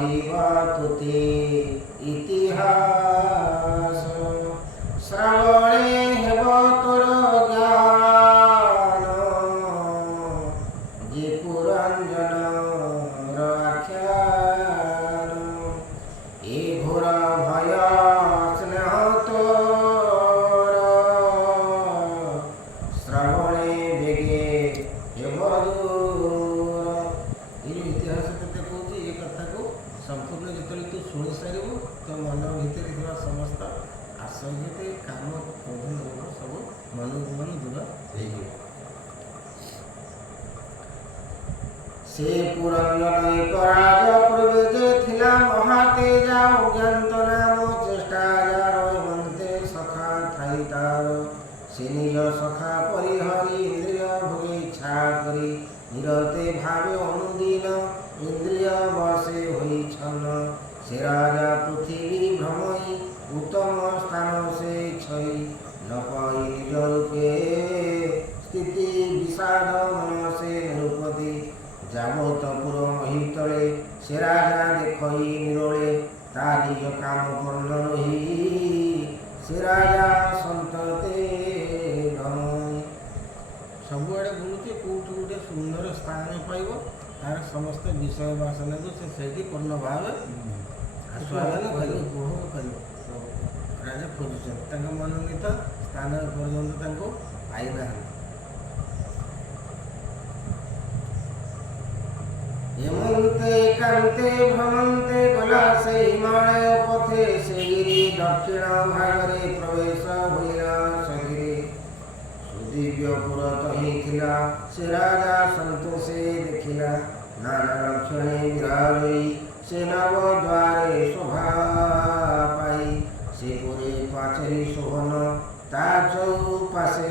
Viva ସଙ୍ଗୀତେ କାମ କ୍ରୋଧ ଲୋଭ ସବୁ ମନକୁ ମନ ଦୂର ହେଇଯିବ। ସେ ପୁରନ୍ଦର ଏକ ରାଜା ପୂର୍ବେ ଯେ ଥିଲା ମହାତେଜା ଅଜ୍ଞାତ ନାମ ଚେଷ୍ଟା ଯାର ମନ୍ତେ ସଖା ଥାଇ ତାର ସେ ନିଜ ସଖା ପରିହରି ଇନ୍ଦ୍ରିୟ ଭୋଗେ ଇଚ୍ଛା କରି ନିରତେ ଭାବେ ଅନୁଦିନ ଇନ୍ଦ୍ରିୟ ବସେ ହୋଇଛନ। ସେ ରାଜା ପୃଥିବୀ ଭ୍ରମଇ ଉତ୍ତମ ସ୍ଥାନ ସେ ଛଇ ନ ପାଇ ନିଜ ରୂପେ ସ୍ଥିତି ବିଷାଦ ମନ ସେ ନିରୁପତି ଯାବତ ପୁର ମହିତଳେ ସେ ରାଜା ଦେଖଇ ନିରୋଳେ ତା ନିଜ କାମ ପୂର୍ଣ୍ଣ ରହି ସେ ରାଜା ସନ୍ତତେ ଧମଇ। ସବୁଆଡ଼େ ବୁଲୁଛି କେଉଁଠି ଗୋଟେ ସୁନ୍ଦର ସ୍ଥାନ ପାଇବ ତାର ସମସ୍ତ ବିଷୟ ବାସନାକୁ ସେ ସେଇଠି ପୂର୍ଣ୍ଣ ଭାବେ ଆସ୍ୱାଦନ କରିବ ଉପଭୋଗ କରିବ। ରାଜା ଖୋଜୁଛନ୍ତି ତାଙ୍କ ମନୋନୀତ ସ୍ଥାନ ପର୍ଯ୍ୟନ୍ତ ତାଙ୍କୁ ପାଇନାହାନ୍ତି। ହେମନ୍ତେ ଏକାନ୍ତେ ଭ୍ରମନ୍ତେ ଗଲା ସେ ହିମାଳୟ ପଥେ ସେ ଗିରି ଦକ୍ଷିଣ ଭାଗରେ ପ୍ରବେଶ ହୋଇଲା ସଗିରେ ସୁଦିବ୍ୟପୁର ତହିଁ ଥିଲା ସେ ରାଜା ସନ୍ତୋଷେ ଦେଖିଲା ନାନା ଲକ୍ଷଣେ ବିରାଜଇ ସେ ନବ ଦ୍ୱାରେ ଶୋଭା ପାଇ ସେ ପୁରେ ପାଚେରୀ ଶୋଭନ ତା ଚଉପାଶେ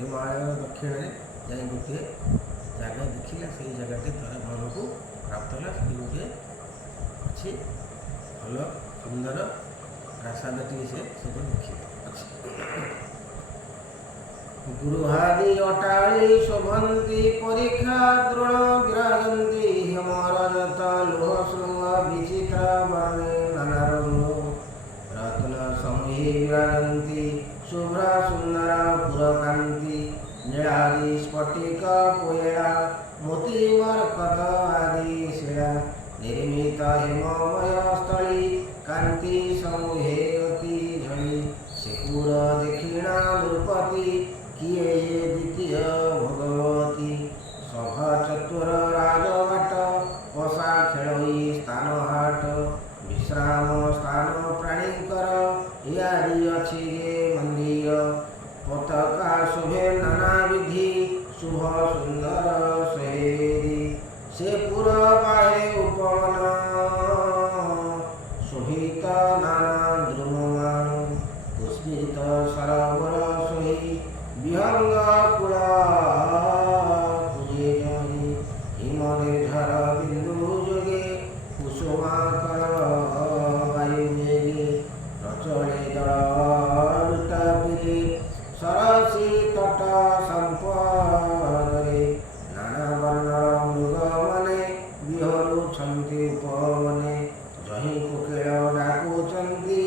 ହିମାଳୟର ଦକ୍ଷିଣରେ ଯାଇ ଗୋଟିଏ ଜାଗା ଦେଖିଲା। ସେଇ ଜାଗାଟି ତାର ମନକୁ ପ୍ରାପ୍ତ ହେଲା। ସେଠି ଗୋଟିଏ ଅଛି ଭଲ ସୁନ୍ଦର ପ୍ରାସାଦଟିଏ ସେ ସେଠି ଦେଖିଲେ ଅଛି। ଗୃହାଦି ଅଟାଳି ଶୋଭନ୍ତି ପରୀକ୍ଷା ଦ୍ରୋଣ ବିରାଜନ୍ତି ହେମରଜତ ଲୁହ ଶୃଙ୍ଗ ବିଚିତ୍ର ବର୍ଣ୍ଣେ ନାନା ରଙ୍ଗ ରତ୍ନ ସମୂହେ ବିରାଜନ୍ତି ଶୁଭ୍ର ସୁନ୍ଦର ପୁରକାନ୍ତି ନୀଳାଦି ସ୍ଫଟିକ କୋଏଳା ମୋତି ମରକତ ଆଦି ଶିଳା ନିର୍ମିତ ହେମମୟ ସ୍ଥଳୀ କାନ୍ତି ସମୂହେ ଅତି ଝଳି ସେ ପୁର ଦକ୍ଷିଣ ନୃପତି କିଏ ଦ୍ୱିତୀୟ ଭଗବତୀ ସଭା ଚତୁର ରାଜବାଟ ପଶା ଖେଳଇ ସ୍ଥାନ ହାଟ ବିଶ୍ରାମ ସ୍ଥାନ ପ୍ରାଣୀଙ୍କର ଇଆଦି ଅଛି ଯେ ମନ୍ଦିର ପତାକା ଶୋଭେ ନାନା ବିଧି ଶୁଭ ସୁନ୍ଦର ଶୈରୀ ସେ ପୁର ବାହେ ଉପବନ ଶୋଭିତ ନାନା ଦ୍ରୁମମାନ ପୁଷ୍ପିତ ସରୋବର ସହି ବିହଙ୍ଗ କୂଳ ପୂଜେ ଜହି ହିମ ନିର୍ଝର ବିନ୍ଦୁ ଯୋଗେ କୁସୁମାକର ବାୟୁ ବେଗେ ପ୍ରଚଳେ ଦଳ ଲୁଟାପିରେ ସରସୀ ତଟ ସମ୍ପଦରେ ନାନା ବର୍ଣ୍ଣର ମୃଗମାନେ ବିହରୁଛନ୍ତି ଉପବନେ ଜହିଁ କୋକିଳ ଡାକୁଛନ୍ତି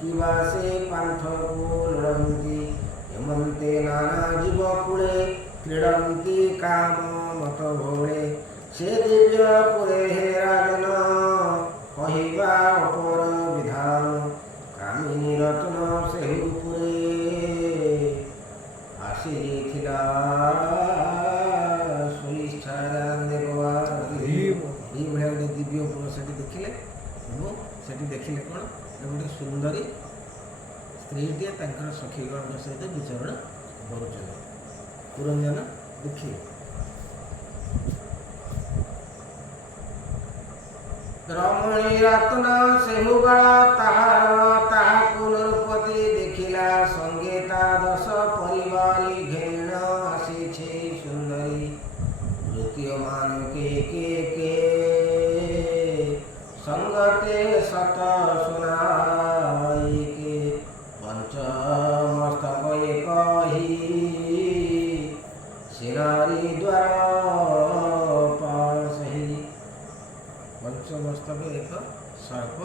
କିବା ସେ ପାନ୍ଥକୁ ଲୋଡ଼ନ୍ତି ହେମନ୍ତେ ନାନା ଜୀବ କୂଳେ କ୍ରୀଡ଼ନ୍ତି କାମ ମତ ଭୋଳେ ସେ ଦିବ୍ୟ ପୁରେ ହେ ରାଜନ କହିବା ଅପର ବିଧାନ କାମିନୀ ରତ୍ନ ସେହି ପୁରେ ଆସିଥିଲା ଏଇଭଳିଆ ଗୋଟେ ଦିବ୍ୟ ପୁର ସେଠି ଦେଖିଲେ ଏବଂ ସେଠି ଦେଖିଲେ କ'ଣ ଗୋଟେ ସୁନ୍ଦରୀ ସ୍ତ୍ରୀଟିଏ ତାଙ୍କର ସଖୀଗଣଙ୍କ ସହିତ ବିଚରଣ କରୁଛନ୍ତି। ପୁରଞ୍ଜନ ଦେଖିଲେ ରମଣୀ ରତ୍ନ ସେହୁଗଳ ତାହାର ତାହାକୁ ନୃପତି ଦେଖିଲା ସଙ୍ଗେ ତା ଦଶ ପରିବାରୀ ଘେଣ ଆସିছে ସୁନ୍ଦରୀ ମୃତ୍ୟୁମାନ କେ ସଙ୍ଗତେ ସତ ସୁନାଇକେ ପଞ୍ଚମସ୍ତକ ଏକ ହି ଶିରାରୀ ଦ୍ୱାର ପାଶହି ପଞ୍ଚମସ୍ତକ ଏକ ସର୍ପ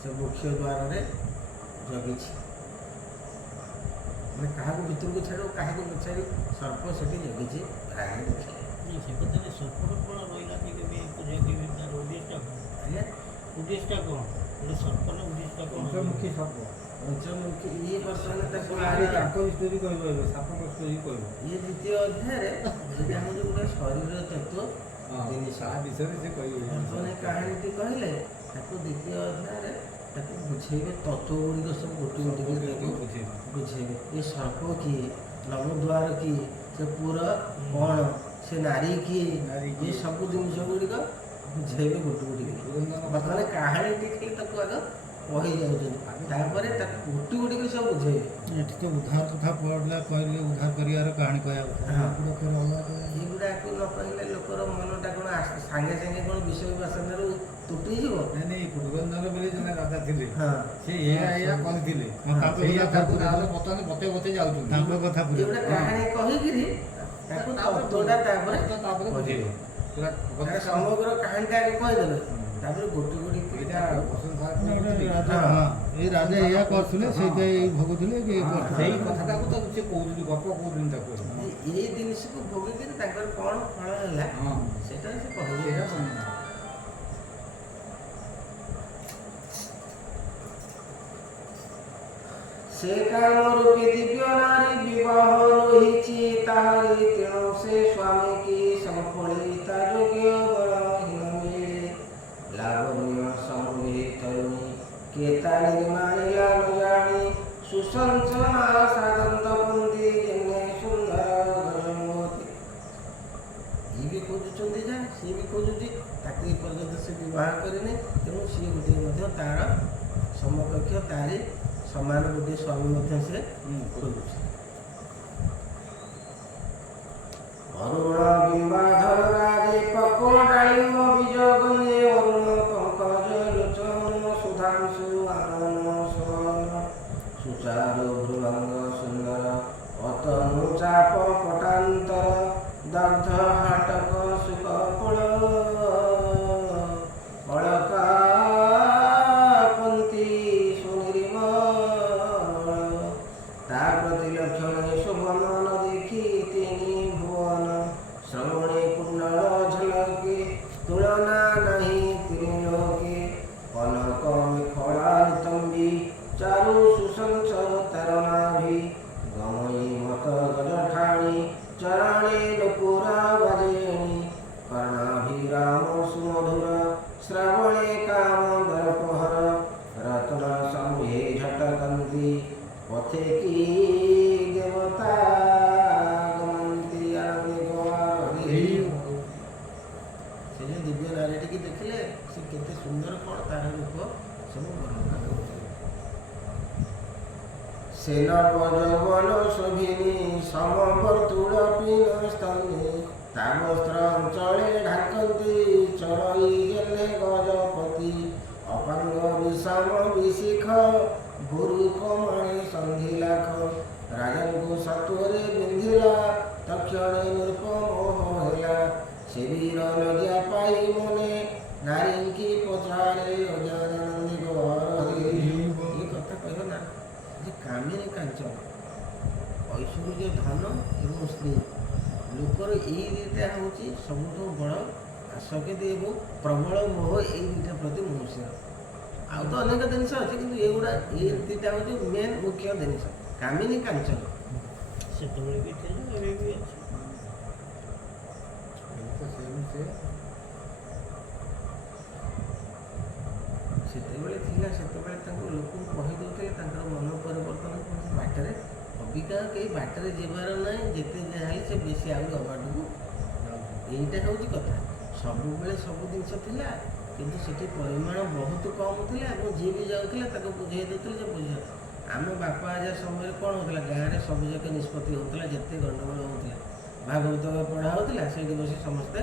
ସେ ମୁଖ୍ୟ ଦ୍ୱାରରେ ଜଗିଛି। ମାନେ କାହାକୁ ଭିତରକୁ ଛାଡ଼ିବ କାହାକୁ ନ ଛାଡ଼ିବ ସର୍ପ ସେଠି ଜଗିଛି। ରାଣୀ ଦେଖିଲେ ସେପଟେ ସର୍ପର କ'ଣ ରହିଲା କେବେ ପୂଜା କେବେ ତାର ଉଦ୍ଦେଶ୍ୟଟା କ'ଣ? ଆଜ୍ଞା ଉଦ୍ଦେଶ୍ୟଟା କ'ଣ? ଗୋଟେ ସର୍ପର ଉଦ୍ଦେଶ୍ୟଟା କ'ଣ? ପଞ୍ଚମୁଖୀ ସର୍ପ ପଞ୍ଚମୁଖୀ ଇଏ ବର୍ତ୍ତମାନ ତାକୁ ତାଙ୍କ ସ୍ଟୋରି କହିବ ଏବେ ସାପଙ୍କ ସ୍ଟୋରି କହିବ। ଇଏ ଦ୍ୱିତୀୟ ଅଧ୍ୟାୟରେ ଏଇଟା ହେଉଛି ଗୋଟେ ଶରୀର ତତ୍ତ୍ୱ ଜିନିଷ ବିଷୟରେ ସେ କହିବେ। ବର୍ତ୍ତମାନ କାହାଣୀଟି କହିଲେ ତାକୁ ଦ୍ୱିତୀୟ ଅଧ୍ୟାୟରେ ତାକୁ ବୁଝେଇବେ ତତ୍ତ୍ୱ ଗୁଡ଼ିକ ସବୁ ଗୋଟି ଗୋଟି କରି ତାକୁ ବୁଝେଇବେ। ଏ ସର୍ପ କିଏ, ନବଦ୍ୱାର କିଏ, ସେ ପୁର କ'ଣ, ସେ ନାରୀ କିଏ, ଏ ସବୁ ଜିନିଷ ଗୁଡ଼ିକ ବୁଝେଇବେ ଗୋଟି ଗୋଟି କରି। ବର୍ତ୍ତମାନ କାହାଣୀଟି ଖାଲି ତାକୁ ଆଗ କହି ଯାଉଛନ୍ତି, ତାପରେ ତାକୁ ଗୋଟି ଗୋଟି କରି ସବୁ ବୁଝେଇବେ। ଏଠି ତ ଉଦ୍ଧାର କଥା ପଡ଼ିଲା, କହିଲେ ଉଦ୍ଧାର କରିବାର କାହାଣୀ କହିବା କଥା। ଏଗୁଡ଼ାକୁ ନ କହିଲେ ଲୋକର ମନଟା କ'ଣ ସାଙ୍ଗେ ସାଙ୍ଗେ କ'ଣ ବିଷୟ ବାସନାରୁ ତୁଟିଯିବ। ନାଇଁ ନାଇଁ, ପୂର୍ବନ୍ଦର ବୋଲି ଜଣେ ରାଜା ଥିଲେ, ହଁ, ସେ ଏଇଆ କରିଥିଲେ, ବତେ ଯାଉଛନ୍ତି ତାଙ୍କ କଥା ଏଗୁଡ଼ା କାହାଣୀ କହିକିରି ତାକୁ ତତ୍ତ୍ୱଟା ତାପରେ ବୁଝେଇବେ। ତାର ସମଗ୍ର କାହାଣୀଟା ଆଗେ କହିଦେବେ, ତାପରେ ଗୋଟି ଗୋଟି କରି ଏଇ ରାଜା ଏଇଆ କରୁଥିଲେ, ସେଇଟା ଏଇ ଭୋଗୁଥିଲେ କି ସେଇ କଥାଟାକୁ ତ ସେ କହୁଛନ୍ତି, ଗପ କହୁଛନ୍ତି ତାକୁ। ଏଇ ଜିନିଷକୁ ଭୋଗିକିରି ତାଙ୍କର କ'ଣ ଫଳ ହେଲା ସେଟା ସେ କହିବେ। ସେ କାମ ରୂପୀ ଦିବ୍ୟ ନାରୀ ବିବାହ ରହିଛି ତାହାରି, ତେଣୁ ସେ ସ୍ୱାମୀ କି ସଂଫଳିତା ଯୋଗ୍ୟ ବଳହୀନ ମିଳେ। ଲାବଣ୍ୟ ସମୂହୀ ତରୁଣୀ କେତା ନିର୍ମାଣିଲା ନ ଜାଣି, ସୁସଞ୍ଚନା ସାଦନ୍ତ ପନ୍ଥୀ ଯେନେ ସୁନ୍ଦର ଗଜମତି। ଇଏ ବି ଖୋଜୁଛନ୍ତି ଯା, ସିଏ ବି ଖୋଜୁଛି, ତାକୁ ଏ ପର୍ଯ୍ୟନ୍ତ ସେ ବିବାହ କରିନି, ତେଣୁ ସିଏ ଗୋଟିଏ ମଧ୍ୟ ତାର ସମକକ୍ଷ, ତାରି ସମାନ ଗୋଟିଏ ସ୍ୱାମୀ ମଧ୍ୟ ସେ ଖୋଜୁଛି। ଅରୁଣ ବିମ୍ବାଧର ରାଜେ ପକୋଡାଳିମ୍ବ ବିଜଗନେ, ଅରୁଣ ପଙ୍କଜ ଲୋଚନ ସୁଧାଂଶୁ ଆନନ ସୋନ, ସୁଚାରୁ ଭ୍ରୁଭଙ୍ଗ ସୁନ୍ଦର ଅତନୁ ଚାପ ପଟାନ୍ତର, ଦଗ୍ଧ ହାଟକ ସୁଖ ଫଳ ଅଳକା ପନ୍ତି ସୁନିରିମଳ। ତା ପ୍ରତି ଲକ୍ଷଣେ ଶୋଭନ ନ ଦେଖି ତିନି ଭୁବନ, ଶ୍ରବଣେ କୁଣ୍ଡଳ ଝଲକେ ତୁଳନା ନାହିଁ ତ୍ରିଲୋକେ। କନକ ମେଖଳା ନିତମ୍ବୀ ଚାରୁ ସୁସଂସର ତାର ନାଭି, ଗମୟୀ ମତ ଗଜଠାଣି ଚରଣେ ନୁପୁର ବାଜେଣି। କର୍ଣ୍ଣାଭିରାମ ସୁମଧୁର ଶ୍ରାବଣେ କାମ ଦର୍ପହର, ରତ୍ନ ସମୂହେ ଝଟକନ୍ତି ପଥେ କି ଦେବତା ଗମନ୍ତି। ସେ ଯେ ଦିବ୍ୟ ନାରୀଟିକି ଦେଖିଲେ ସେ କେତେ ସୁନ୍ଦର, କ'ଣ ତାର ରୂପ ସବୁ ବର୍ଣ୍ଣନା କରୁଥିଲେ। ସେନପ ଯୌବନ ଶୋଭିନୀ ସମବର୍ତ୍ତୁଳ ପୀନ ସ୍ତନେ, ତା ବସ୍ତ୍ର ଅଞ୍ଚଳେ ଢାଙ୍କନ୍ତି ଚଢ଼ଇ ଯେନେ ଗଜପତି। ଅପାଙ୍ଗ ବିଷମ ବିଶିଖ ଭୁରୁ କମଣି ସନ୍ଧିଲାଖ, ରାଜାଙ୍କୁ ସତ୍ୱରେ ବିନ୍ଧିଲା ତକ୍ଷଣେ ନୃପମୋହ ହେଲା। ସେ ବୀର ଲଜ୍ଜା ପାଇ ମନେ ନାରୀଙ୍କି ପଚାରେ ଅଜାନନ୍ଦୀ ଗୌର। ଏ କଥା କହିବ ନା ଯେ କାମିନୀ କାଞ୍ଚନ, ଐଶ୍ୱର୍ଯ୍ୟ ଧନ ଏବଂ ସ୍ତ୍ରୀ, ଲୋକର ଏଇ ଦୁଇଟା ହେଉଛି ସବୁଠୁ ବଡ଼ ଆସକ୍ତି ଏବଂ ପ୍ରବଳ ମୋହ, ଏଇ ଦୁଇଟା ପ୍ରତି ମନୁଷ୍ୟ। ଆଉ ତ ଅନେକ ଜିନିଷ ଅଛି, କିନ୍ତୁ ଏଗୁଡ଼ା ଏଇ ଦୁଇଟା ହେଉଛି ମେନ୍ ମୁଖ୍ୟ ଜିନିଷ, କାମିନୀ କାଞ୍ଚନ। ସେତେବେଳେ ବି ଥିଲା, ଏବେ ବି ଅଛି। ସେତେବେଳେ ଥିଲା, ସେତେବେଳେ ତାଙ୍କୁ ଲୋକଙ୍କୁ କହିଦେଉଥିଲେ, ତାଙ୍କର ମନ ପରିବର୍ତ୍ତନ କୌଣସି ବାଟରେ, ଅବିକା କେହି ବାଟରେ ଯିବାର ନାହିଁ, ଯେତେ ଯାହାହେଲେ ସେ ବେଶୀ ଆହୁରି ଅବାଟକୁ। ଏଇଟା ହେଉଛି କଥା। ସବୁବେଳେ ସବୁ ଜିନିଷ ଥିଲା, କିନ୍ତୁ ସେଠି ପରିମାଣ ବହୁତ କମ୍ ଥିଲା, ଏବଂ ଯିଏ ବି ଯାଉଥିଲା ତାକୁ ବୁଝେଇ ଦେଉଥିଲେ ଯେ ବୁଝ। ଆମ ବାପା ଆଜା ସମୟରେ କ'ଣ ହେଉଥିଲା, ଗାଁରେ ସବୁଯାକ ନିଷ୍ପତ୍ତି ହେଉଥିଲା, ଯେତେ ଗଣ୍ଡଗୋଳ ହେଉଥିଲା, ଭାଗବତ ପଢ଼ା ହେଉଥିଲା, ସେଇଠି ବସି ସମସ୍ତେ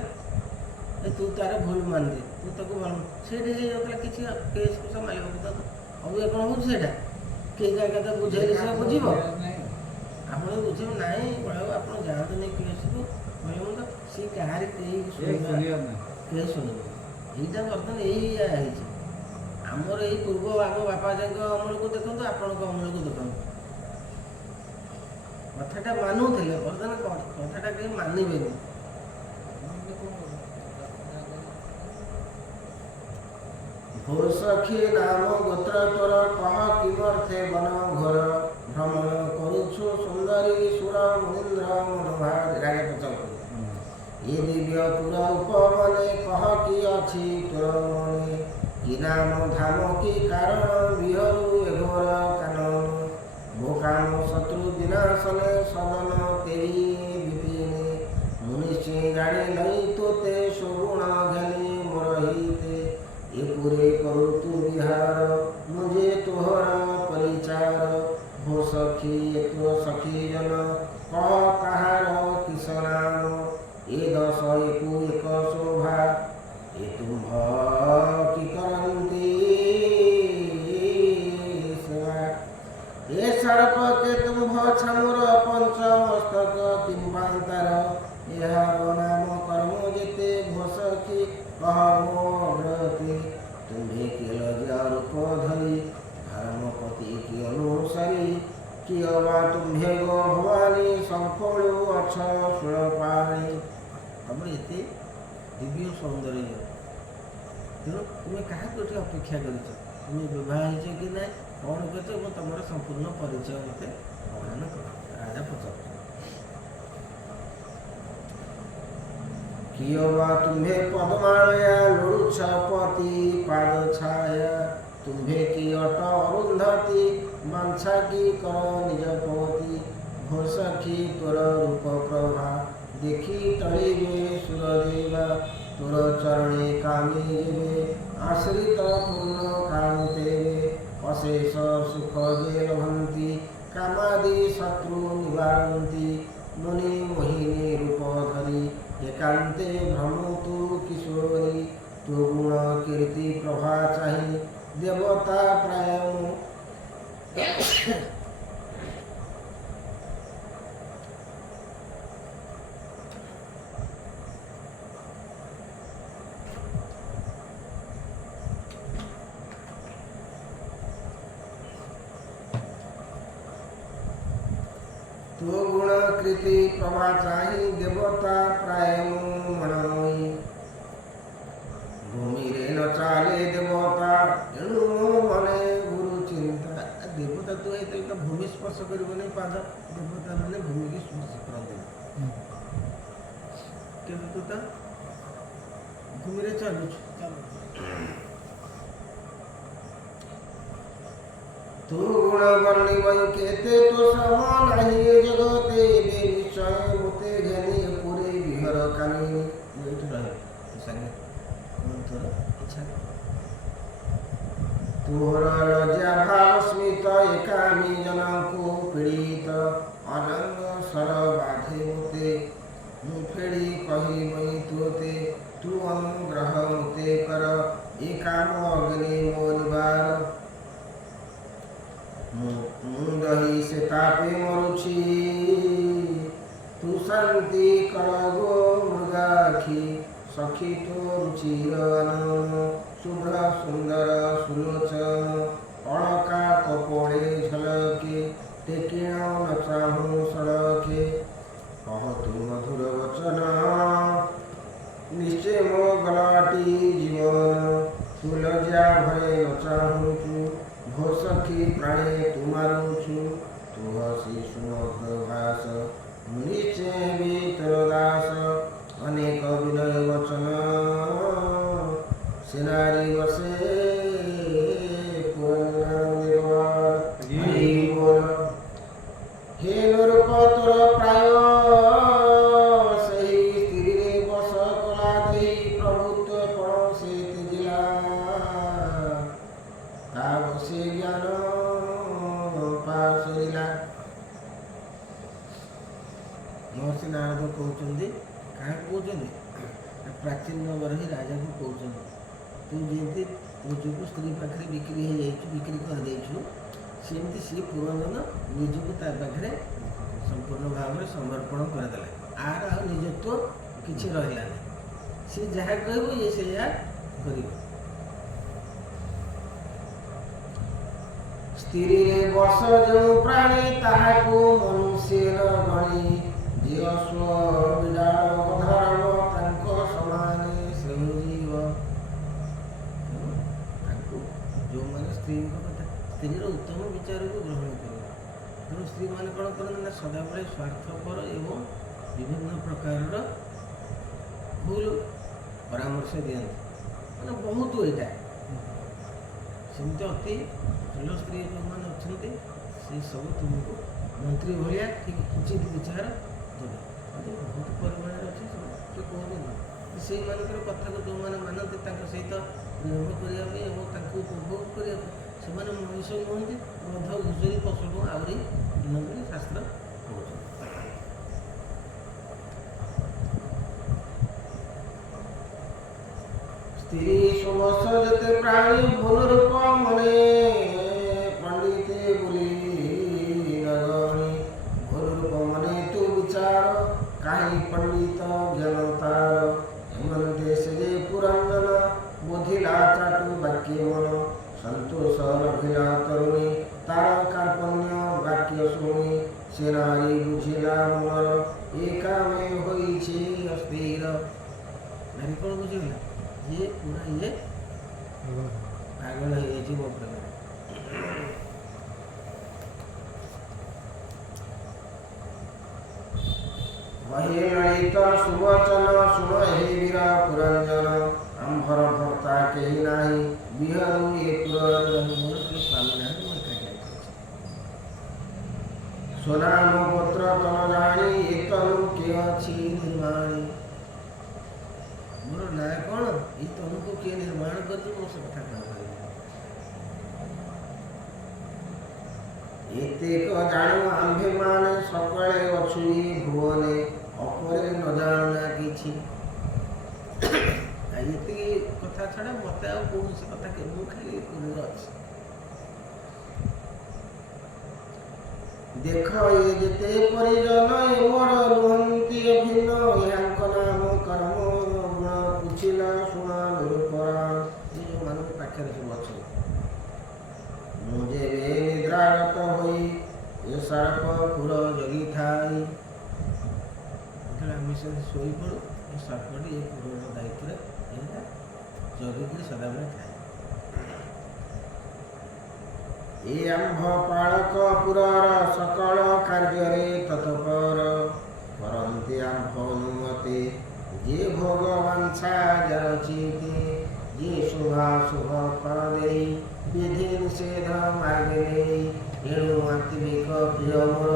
ତୁ ତାର ଭୁଲ ମାନିଦେ, ତୁ ତାକୁ ଭଲ, ସେଇଠି ହେଇଯାଉଥିଲା। କିଛି କେସ୍ କୁସ ମାଲିବାକୁ ତାକୁ ଅବିକା କ'ଣ ହେଉଛି ସେଇଟା, କେହି କାହା କଥା ବୁଝେଇଲେ ସେ ବୁଝିବ, ଆପଣ ବୁଝିବ ନାହିଁ। ବଳାଉ ଆପଣ ଯାଆନ୍ତୁ ନେଇ କେସ୍କୁ, ଭଲ ମନ୍ଦ, ସିଏ କାହାରି କେହି ଶୁଣିବ। ଏଇଟା ବର୍ତ୍ତମାନ ଏଇଆ ହେଇଛି। ଆମର ଏଇ ପୂର୍ବ ଆମ ବାପାଜାଙ୍କ ଅମଳକୁ ଦେଖନ୍ତୁ, ଆପଣଙ୍କ ଅମଳକୁ ଦେଖନ୍ତୁ, କଥାଟା ମାନୁଥିଲେ, ବର୍ତ୍ତମାନ କଥାଟା କେହି ମାନିବେନି। ଭୋ ସଖୀ ନାମ ଗୋତ୍ର ତୋର, କହ କିମର୍ଥେ ବନ ଘୋର, ଭ୍ରମଣ କରୁଛୁ ସୁନ୍ଦରୀ ସୁର ମୁନୀନ୍ଦ୍ର ମନୋଭାର। ରାଜା ପଚାରୁଛନ୍ତି, ଏ ଦିବ୍ୟ ପୁର ଉପବନେ, କହ କି ଅଛି ତୋର ମନେ, কি নাম ধাম কি কারণ বিহরু এঘোর কানন মোকাম শত্রু বিনাশনে সদন তেরি বিপিনে মুনিষে জানি নাই তোতে সগুণ ঘেনি মরহিতে এপুরে করু তু বিহার মুঝে তোহর পরিচার हो सखी तो सखी जन कह कहार किस नाम ए दस एकु एक शोभा ए तुम्भ कि करंती सेवा ए सर्प के तुम्भ छमुर पंच मस्तक किंबांतर एहार नाम कर्म जेते हो सखी कह मो व्रती तुम्हे केल रूप धरी धर्मपति की अनुसारी किय बा तुम्हे गो भवानी संफलु अछ सुरपाणी तमर एते दिव्य सौंदर्य तेणु तुम्हें क्या अपेक्षा कर तुम्हें विवाह कि ना कौन कर तुम संपूर्ण परिचय मत वर्णन कर राजा पचार किय बा तुम्हें पद्मालया लुछ पति पाद छाया तुम्हे की अट अरुंधति मांसा की कर निज पवती हो सखी तोर रूप प्रभा देखी टळिबे सुरदेवा तोर चरणे कामी जेबे आश्रित पूर्ण काम तेरे अशेष सुख जे लभन्ति कामादि शत्रु निवारन्ति मुनि मोहिनी रूप धरी एकांते भ्रमतु किशोरी तु गुण कीर्ति प्रभा चाहि देवता प्राय तो गुण कृति प्रभा चाहि देवता प्राय मनोई भूमि रे न चाले देवता एणु मो मने गुरु चिंता देवता तो ये तो भूमि स्पर्श करबने पाद देवता माने भूमि की स्पर्श कर दे केते तो भूमि रे चालू तू गुण वर्णि वही केते तो समान नहीं जगते बे विषय मुते घनी पूरे विहर कानी ये तो रहे संगे कौन तोर इच्छा तोर लज्जा भाव स्मित एकामी जनको पीड़ित अनंग सर बाधे मुते मु फेड़ी कही मई तोते तू अनुग्रह मुते कर एकाम अग्नि मो निवार मुंडही से तापे मरुची तू शांति कर गो मृगाखी सखी तो रुचिरन शुभ्र सुंदर सुलोचन अलका कपोड़े झलके टेकिण न चाहूं सड़के कह तू मधुर वचन निश्चय मो गलाटी जीवन तू लज्जा भय न चाहूं तू हो सखी प्राणे तुमारू छु तू हसी सुमधुर भास निश्चय भी तोर दास अनेक विनय वचन सेनारी बसे हे नरूप तोर प्राय सही स्त्री रे बस कला दे प्रभुत्व पण से तेजिला से ज्ञान पासरिला महर्षि नारद कहते क्या कहते प्राचीन नगर ही राजा को कहते तू जमी निजक स्त्री पाखे बिक्री हो बिक्री करदे सेमती सी पुरंदन निजक पाखे संपूर्ण भाव में समर्पण करदे आर आ निजत्व किसी रहा सी जहाँ कह ये से कर स्त्री रे बस जो प्राणी ताहाको मनुष्य गणी जीव स्व विडाल धर्म तांको समाने से जीव तांको जो माने स्त्री कथा स्त्री रो उत्तम विचार को ग्रहण कर तेणु स्त्री माने कौन करते ना सदाबले स्वार्थपर एवं विभिन्न प्रकार भूल परामर्श दिखते मैंने बहुत यहाँ ସେମିତି ଅତି ଭଲ ସ୍ତ୍ରୀ ଯେଉଁମାନେ ଅଛନ୍ତି ସେ ସବୁ ତୁମକୁ ମନ୍ତ୍ରୀ ଭଳିଆ ଠିକ୍ ଉଚିତ ବିଚାର ଦେବେ। ବହୁତ ପରିମାଣରେ ଅଛି ସେ କହୁଛନ୍ତି ସେଇମାନଙ୍କର କଥାକୁ ଯେଉଁମାନେ ମାନନ୍ତି ତାଙ୍କ ସହିତ ପ୍ରେମ କରିବା ପାଇଁ ଏବଂ ତାଙ୍କୁ ଉପଭୋଗ କରିବା ପାଇଁ ସେମାନେ ମଣିଷ ନୁହନ୍ତି, ଗଧ ଘୁଷୁରୀ ପଶୁକୁ ଆହୁରି ଦିନ ବୋଲି ଶାସ୍ତ୍ର କହୁଛନ୍ତି। ସ୍ତ୍ରୀ ସମସ୍ତ ଯେତେ ପ୍ରାଣୀ ଭୁଲ ରୂପ ମନେ ପଣ୍ଡିତେ ବୋଲି ନଗଣି ଭୁଲ ରୂପ ମନେ ତୁ ବିଚାର କାହିଁ ପଣ୍ଡିତ ଜ୍ଞାନ ତାର ଏମନ୍ତେ ସେ ଯେ ପୁରଞ୍ଜନ ବୁଝିଲା ଚାଟୁ ବାକ୍ୟ ମନ ସନ୍ତୋଷ ରଖିଲା ତରୁଣୀ ତାର କାର୍ପଣ୍ୟ ବାକ୍ୟ ଶୁଣି ସେ ନାରୀ ବୁଝିଲା ମନର ଏ କାମେ ହୋଇଛି ଅସ୍ଥିର। ନାରୀ କ'ଣ ବୁଝିଗଲା? ये पूरा ये पागल है जी वो प्रकार वही ललित सुवचन सुन हे वीरा पुरंजन आंभर भक्ता केही नाही बिहरु ए पुरंजन मोर के स्वामी नाही मोर का सोनाम पुत्र तन जानी एतनु के अछि निर्माणी मोर नाय कौन ये तनुको किए निर्माण करती मो से कथा कह एतेक जाणु आंभे माने सकळे अछुई भुवने अपरे न जाणना किछि एते कथा छडा मते आ कोन से कथा के मु खाली कोन अछि देख ये जेते परिजन मोर रुहंती अभिन्न यांक नाम कर्म बुझिला शुणा निरूपराण ये जो मानव पाखे सब अच्छे मुझे वे निद्रागत होई ये सर्प पुर जगी थाई आम से शोई पड़ू ये सर्पटी ये पुर दायित्व जगिक सदाबले थाए ये आंभ पालक पुरर सकल कार्य तत्पर करती आंभ अनुमति जे भगवान साजरचिते जे शुभा शुभ पदे विधि निषेध मार्गे एणु आत्मिक प्रिय मोर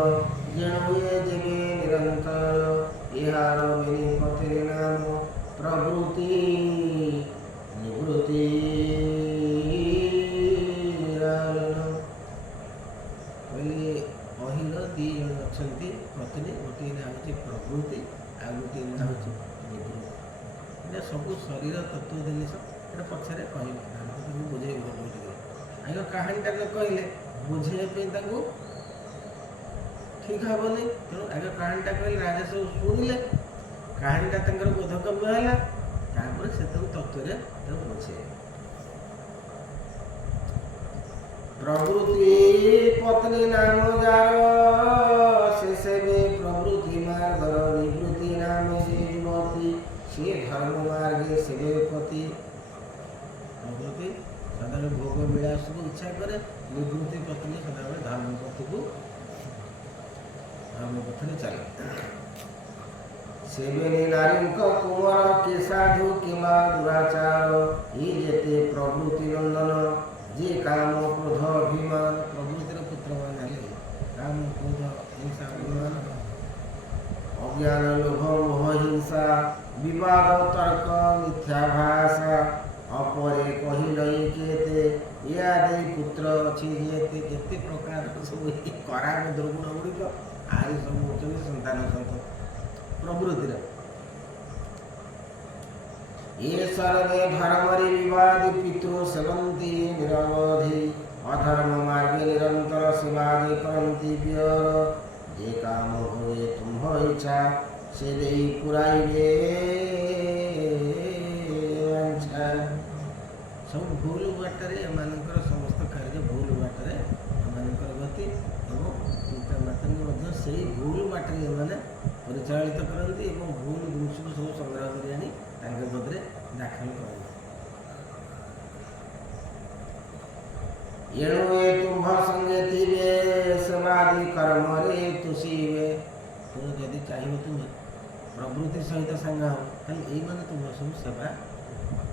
जेणु ये जेबे निरंतर इहार मेरी पथरे नाम प्रवृत्ति निवृत्ति बोले अहिर दी जन अच्छा पत्नी गोटे नाम हूँ प्रवृत्ति आ गोटे नाम हूँ ये सब शरीर तत्व जिनिस पछरे कहले बुझे आगे कहानीटा कहले बुझे ठीक हेनी तेणु आगे कहानीटा कहले राजा सब शुणिले कहानीटा बोधगम्य है से तत्व बुझे प्रवृत्ति पत्नी नाम जार से प्रवृत्ति मार्ग निवृत्ति नाम से युवती से धर्म मार्गे सेवे पति प्रवृत्ति सदा भोग विलास को इच्छा करे निवृत्ति पत्नी सदा धर्म पति को धर्म पथरे चले सेवेनी नारी कुमार के साधु किंवा दुराचार ये जेते प्रवृत्ति नंदन जे काम क्रोध अभिमान प्रवृत्तिर पुत्र मान काम क्रोध हिंसा अभिमान अज्ञान लोभ मोह हिंसा विवाद तर्क मिथ्याभाषा अपरे कहिलई केते यादे पुत्र अच्छी जेते जेते प्रकार सब कराम दुर्गुण गुड़िक आदि सब होती संतान सहित प्रवृत्तिर ये सर्वे धर्मरि विवादी पितृ सेवंती निरवधि अधर्म मार्गे निरंतर शिवाजी करंती प्रियर जे काम हुए तुम इच्छा से देई पुराइबे सब भूल बाटरे एमानकर समस्त कार्य भूल बाटरे एमानकर गति एवं पिता माता से भूल बाटरे एमाने परिचालित करती एवं भूल जिनिस को सब संग्रह कर आनी बदले दाखल कर एणु ए तुम्भ संगे थिबे सेवादि कर्म रे तुसीबे तुम यदि चाहिए तुम्हें प्रवृत्ति सहित संगा हो ताले एई माने तुम सब सेवा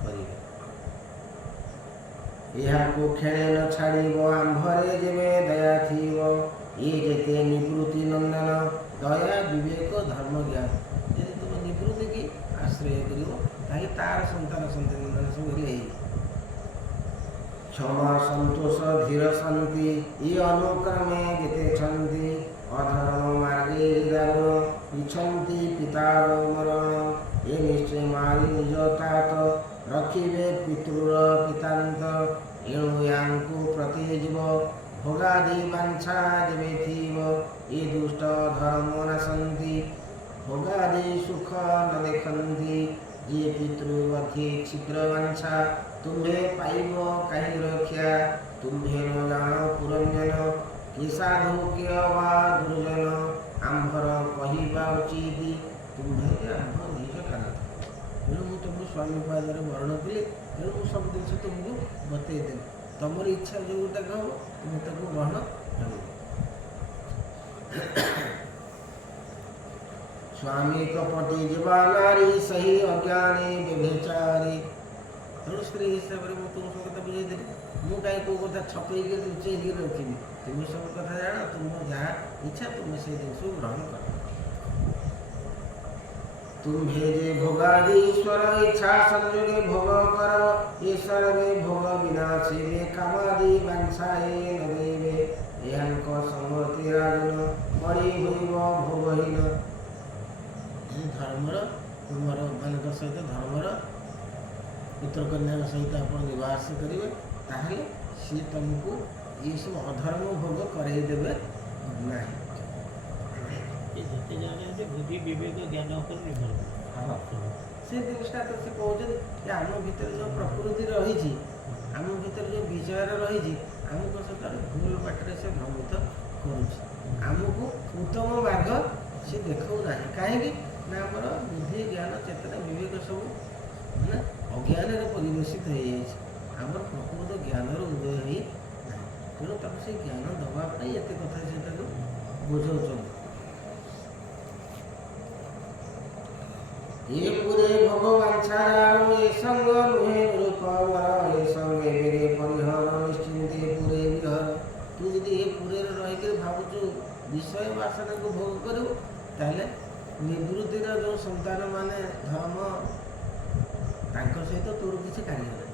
करिवे ଏହାକୁ ଖେଳେ ନ ଛାଡ଼ିବ ଆମ୍ଭରେ ଯେବେ ଦୟା ଥିବ। ଏ ଯେତେ ନିବୃତ୍ତି ନନ୍ଦନ ଦୟା ବିବେକ ଧର୍ମ ଜ୍ଞାନ। ଯଦି ତୁମେ ନିବୃତ୍ତି କି ଆଶ୍ରୟ କରିବ ତାହେଲେ ତାର ସନ୍ତାନ ସନ୍ତତି ମାନେ ସବୁ ହେଲେ क्षमा संतोष धीर शांति ये अनुक्रमे जितेछन्ति अधर्म मार्गे दारुण इच्छन्ति पितार मरण ये निश्चय मारी निज तात रखिबे पितृर पितांत एणु यांकु प्रति जीव भोगादि वांछा जेबे थीव ये दुष्ट धर्म नाशन्ति भोगादि सुख न देखन्ति ये पितृवधि क्षिद्र वांछा तुम्हें पाइब कहीं रक्षा तुम्हें न जान पुरंजन कि साधु कि वा गुरुजन आंभर कहवा उचित तुम्हें आंभ निज कान तेणु मुझे तुमको स्वामी पादर वर्ण कली तेणु मुझे सब जिन तुमको बतईदेली तुम इच्छा जो गोटे हम तुम ताको ग्रहण कर स्वामी कपटी जीवा नारी सही अज्ञानी व्यभिचारी तेणु स्त्री हिसाब से मुझे तुम सब कथा बुझेदेली मुझे कहीं कौ कथा छपेक लुचेक रखी तुम सब कथा जान तुम जहाँ इच्छा तुम से जिन ग्रहण कर तुम्हें जे भोगादीश्वर इच्छा संयोगे भोग कर ईश्वर में भोग विनाशी में कामादि वांछाए न देवे एहंक संगति राजन मरी होइब भोगहीन धर्मर तुमर मान सहित धर्मर पुत्र कन्या सहित आप निवास करेंगे ताहले सी तुमको ये सब अधर्म भोग करदेवे ना ଯେତେ ଜାଣେ ବୁଦ୍ଧି ବିବେକ ଜ୍ଞାନ ଉପରେ ନିର୍ଭର से जिनटा तो से कहते आम भर जो प्रकृति रही आम भर जो विजय रही आमको से भूल बाटर से भ्रमित करुमको उत्तम मार्ग से देखना कहीं ना आमर बुद्धि ज्ञान चेतना विवेक सब ना अज्ञान परिवेशित हो आमर प्रकृत ज्ञान उदय ही ना तेणु तक से ज्ञान दवाई एत कथा से बुझाऊँ ये पूरे भगवान छाड़ो ये संग नुहे रूप वर ये संगे मेरे परिहर निश्चिंते पूरे विहर तू यदि ये पूरे रही भावुचु विषय वासना को भोग करू ताले निवृत्तिर जो संतान माने धर्म तांको सहित तोर किसी कार्य नहीं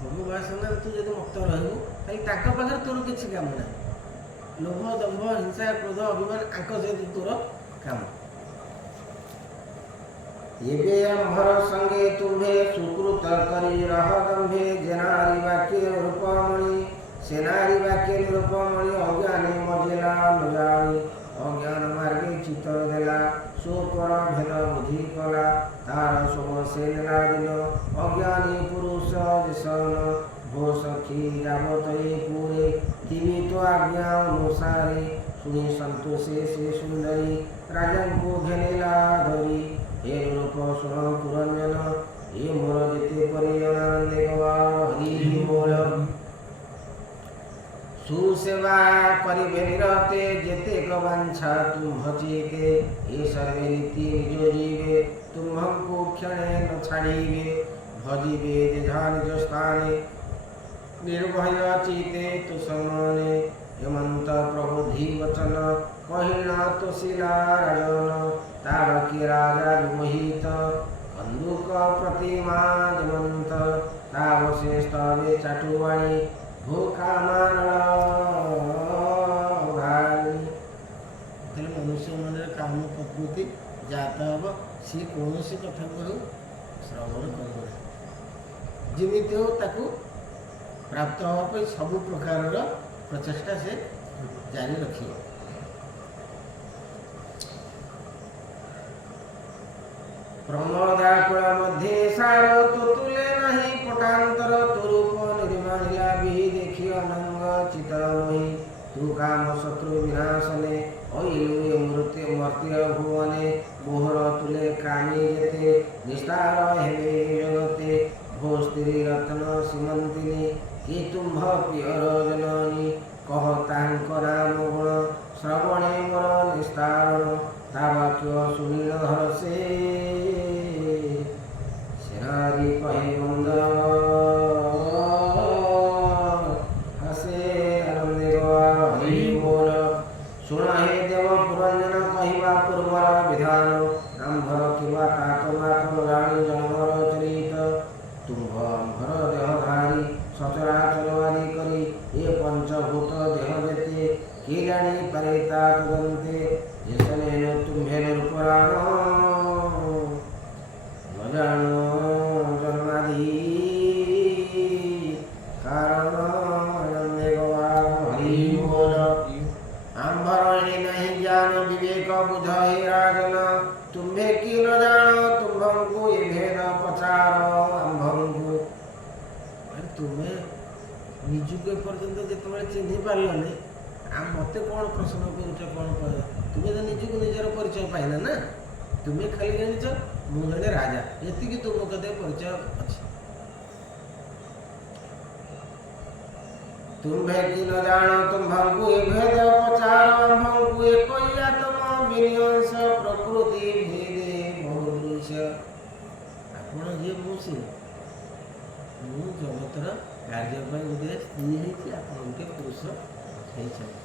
भोग वासना तू यदि मुक्त रहू ताले तांको पाखरे तोर किसी काम नहीं लोभ दंभ हिंसा क्रोध अभिमान आंक सहित तोर काम ये आंभर संगे तुम्हें सुकृत करी रह दंभे जेनारी वाक्य रूपमणि सेनारी वाक्य रूपमणि अज्ञानी मजिला न जानी अज्ञान मार्गे चित्त देला सोपर भेद बुद्धि कला तार सब से नेला दिन अज्ञानी पुरुष जसन भो सखी जावत पूरे तिमी तो आज्ञा अनुसारे सुनी संतोषे से सुंदरी राजन को घेनेला धरी हे रूप सुन पुरंजन ये मोर जिते परिजनानंदे गवार हरि बोल सुसेवा करिबे निरते जेते वांछा तुम भजिके ये सर्वे नीति निज जीवे तुम हमको क्षणे न छाड़ीबे भजिबे जेझा निज स्थाने निर्भय चिते तु समाने हेमंत प्रबोधि वचन कहिना तो शिला राजन तावकी राजा विमोहित बंदूक प्रतिमा जमंत तावशेष वे चाटुवाणी भूखा मनुष्य मन काम प्रकृति जाता हम सी कौन कथा को श्रवण कर जमीती हो ताकू प्राप्त होगा सब प्रकार प्रचेषा से जारी रखिए प्रमोदाकुल मध्ये सार तो तुले नहीं पटांतर तुरूप निर्माणिला भी देखी अनंग चितमयी तू काम शत्रु विनाशने अयलुए मृत्यु मर्त्य भुवने मोहर तुले कामी जेते निष्ठार हेबे जगते भो स्त्री रत्न सीमंतिनी कि तुम्भ प्रियर जननी कह तांक नाम गुण श्रवणे मोर निस्तारण ता वाक्य सुनील हरसे सेनारी कहे मंद ଶୁଣ ହେ ଦେବ ପୁରଞ୍ଜନ କହିବା ପୂର୍ବର ବିଧାନ ଆମ୍ଭର କିମ୍ବା ତାତମାତ ରାଣୀ ଜନ୍ମର ଚରିତ ତୁମ୍ଭ ଆମ୍ଭର ଦେହଧାରୀ ସଚରାଚର ଆଦି କରି ଏ ପଞ୍ଚଭୂତ ଦେହ ଯେତେ କିଏ ଜାଣିପାରେ ତା ତୁରନ୍ତେ ଯେସନେ ତୁମ୍ଭେ ନିରୁପରାଣ ଜାଣ ଜନ୍ମାଦି କାରଣ ହରି ବୋଲ ଆମ୍ଭର ଏଣେ ନାହିଁ ଜ୍ଞାନ ବିବେକ ବୁଝ ହେ ରାଜନ ତୁମ୍ଭେ କି ନ ଜାଣ ତୁମ୍ଭଙ୍କୁ ଏ ଭେଦ ପଚାର ଆମ୍ଭଙ୍କୁ ତୁମେ ନିଜକୁ ଏପର୍ଯ୍ୟନ୍ତ ଯେତେବେଳେ ଚିହ୍ନି ପାରିଲନି ଆଉ ମୋତେ କ'ଣ ପ୍ରଶ୍ନ କରୁଛ କ'ଣ କର ତୁମେ ତ ନିଜକୁ ନିଜର ପରିଚୟ ପାଇଲ ନା ତୁମେ ଖାଲି ଜାଣିଛ ମୁଁ ଜଣେ ରାଜା ଏତିକି ତୁମ କତେ ପରିଚୟ ଅଛି ତୁମ୍ଭେ କି ନ ଜାଣ ତୁମ୍ଭଙ୍କୁ ଏ ଭେଦ ପଚାର ଆମ୍ଭଙ୍କୁ ଏ କହିଲା ତମ ବିନିୟଂସ ପ୍ରକୃତି ଭେଦେ ବହୁ ଦୃଶ୍ୟ ଆପଣ ଯିଏ ମୁଁ ସେ ମୁଁ ଜଗତର କାର୍ଯ୍ୟ ପାଇଁ ଗୋଟିଏ ସ୍ତ୍ରୀ ହେଇଛି ଆପଣ ଗୋଟିଏ ପୁରୁଷ ହେଇଛନ୍ତି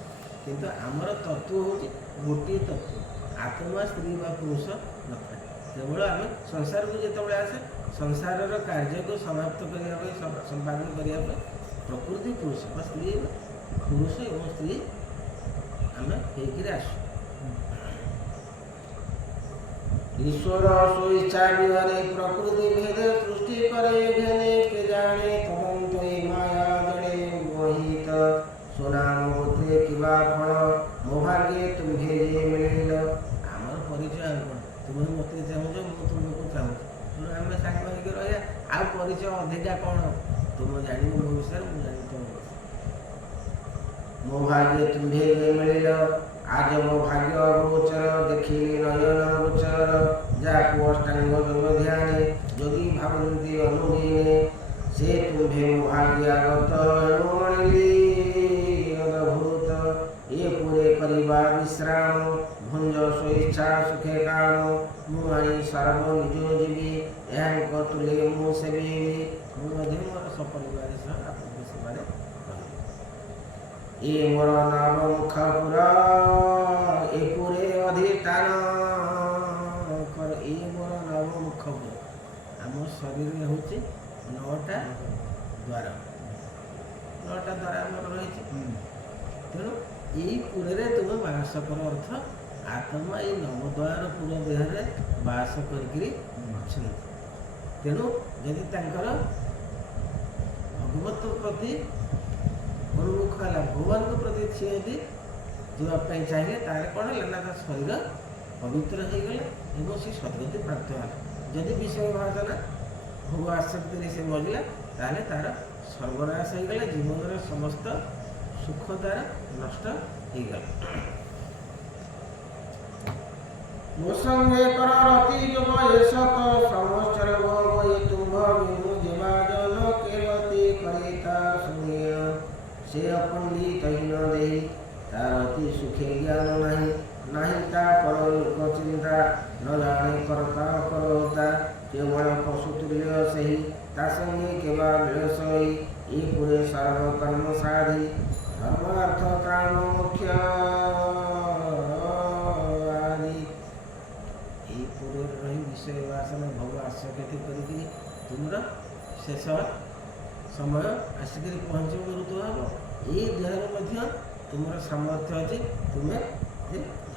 କିନ୍ତୁ ଆମର ତତ୍ତ୍ୱ ହେଉଛି ଗୋଟିଏ ତତ୍ତ୍ୱ ଆତ୍ମା ସ୍ତ୍ରୀ ବା ପୁରୁଷ ନଥାଏ କେବଳ ଆମେ ସଂସାରକୁ ଯେତେବେଳେ ଆସେ ସଂସାରର କାର୍ଯ୍ୟକୁ ସମାପ୍ତ କରିବା ପାଇଁ ସମ୍ପାଦନ କରିବା ପାଇଁ ପ୍ରକୃତି ପୁରୁଷ ବା ସ୍ତ୍ରୀ ପୁରୁଷ ଏବଂ ସ୍ତ୍ରୀ ଆମେ ହେଇକିରି ଆସୁ ଈଶ୍ୱର ସ୍ୱଇଚ୍ଛା ବିହନେ ପ୍ରକୃତି ଭେଦ ସୃଷ୍ଟି करे ଘେନେ କେ ଜାଣେ ତଦନ୍ତ ଏ ମାୟା ଜଣେ ମୋହିତ ସୁନାମ ଗୋତ୍ରେ କିବା ଫଳ ମୋ ଭାଗ୍ୟେ ତୁମ୍ଭେ ଯେ ମିଳିଲ ଆମର ପରିଚୟ ଆଉ କ'ଣ ତୁମେ ମୋତେ ଚାହୁଁଛ ମୁଁ ତୁମକୁ ଚାହୁଁଛି ତେଣୁ ଆମେ ସାଙ୍ଗ ହେଇକି ରହିବା ଆଉ ପରିଚୟ ଅଧିକା କ'ଣ ତୁମ ଜାଣିବ ମୋ ବିଷୟରେ ମୁଁ ଜାଣିବି ତୁମ ବିଷୟରେ ମୋ ଭାଗ୍ୟେ ତୁମ୍ଭେ ଯେ ମିଳିଲ ଆଜ ମୋ ଭାଗ୍ୟ ଗୋଚର ଦେଖିଲି ନୟନ ଗୋଚର ଯାହାକୁ ଅଷ୍ଟାଙ୍ଗ ଯୋଗ ଧ୍ୟାନେ ଯୋଗୀ ଭାବନ୍ତି ଅନୁଦିନେ ସେ ତୁମ୍ଭେ ମୋ ଭାଗ୍ୟ ଆଗତ ଏଣୁ ମଣିଲି ଅଦ୍ଭୁତ ଏ ପୁରେ କରିବା ବିଶ୍ରାମ ଭୁଞ୍ଜ ସ୍ୱଇଚ୍ଛା ସୁଖେ କାମ ମୁଁ ଆଣି ସର୍ବ ନିଜ ଯିବି ଏହାଙ୍କ ତୁଲେ ମୁଁ ସେବିବି ମୁଁ ମଧ୍ୟ ମୋର ସପରିବାର ସହ ଆପଣଙ୍କ ସେବାରେ ଏ ମୋର ନାମ ମୁଖପୁର ଏ ପୁରେ ଅଧିଷ୍ଠାନ କର ଏ ମୋର ନାମ ମୁଖପୁର ଆମ ଶରୀରରେ ହେଉଛି 9ଟା ଦ୍ୱାର 9ଟା ଦ୍ୱାର ଆମର ରହିଛି ତେଣୁ ଏଇ ପୁରରେ ତୁମେ ବାସ କର ଅର୍ଥ ଆତ୍ମା ଏଇ 9 ଦ୍ୱାର ପୁର ଦେହରେ ବାସ କରିକିରି ଅଛନ୍ତି ତେଣୁ ଯଦି ତାଙ୍କର ଭଗବତ ପ୍ରତି ଅନୁମୁଖ ହେଲା ଭଗବାନଙ୍କ ପ୍ରତି ସିଏ ଯଦି ଯିବା ପାଇଁ ଚାହିଁଲେ ତାହେଲେ କ'ଣ ହେଲା ନା ତା ଶରୀର ପବିତ୍ର ହେଇଗଲା ଏବଂ ସେ ସଦ୍ଗତି ପ୍ରାପ୍ତ ହେଲା ଯଦି ବିଷୟ ଭାଷଣା ଭୋଗ ଆସକ୍ତିରେ ସେ ମରିଲା ତାହେଲେ ତାର ସର୍ବନାଶ ହେଇଗଲା ଜୀବନର ସମସ୍ତ ସୁଖ ତାର ନଷ୍ଟ ହେଇଗଲା ମୋ ସଙ୍ଗେ କର ରତି ଯୋଗ ଏ ସତ ସମସ୍ତର ଭୋଗ ଏ ତୁମ୍ଭ ବିନୁ ଯିବା ଜନ କେରତି କରିତା ଶୁଣିଆ ସେ ଅପଣ୍ଡିତ ହୀନ ଦେଇ ତାର ଅତି ସୁଖେ ଜ୍ଞାନ ନାହିଁ ନାହିଁ ତା ପର ଲୋକ ଚିନ୍ତା ନ ଜାଣେ କର୍ତ୍ତା କରତା କେବଳ ପଶୁ ତୁଲ୍ୟ ସେହି ତା ସଙ୍ଗେ କେବା ବିଳସଇ ଏ ପୁରେ ସର୍ବକର୍ମ ସାଧି ଧର୍ମାର୍ଥ କାମ ମୁଖ୍ୟ ଆଦି এই পুরে রহি বিষয় বাসনা ভোଗ ଆସକ୍ତି କରିକି ତୁମର ଶେଷ ସମୟ ଆସିକରି ପହଞ୍ଚିବ ଋତୁ ହେବ ଏଇ ଦେହରେ ମଧ୍ୟ ତୁମର ସାମର୍ଥ୍ୟ ଅଛି ତୁମେ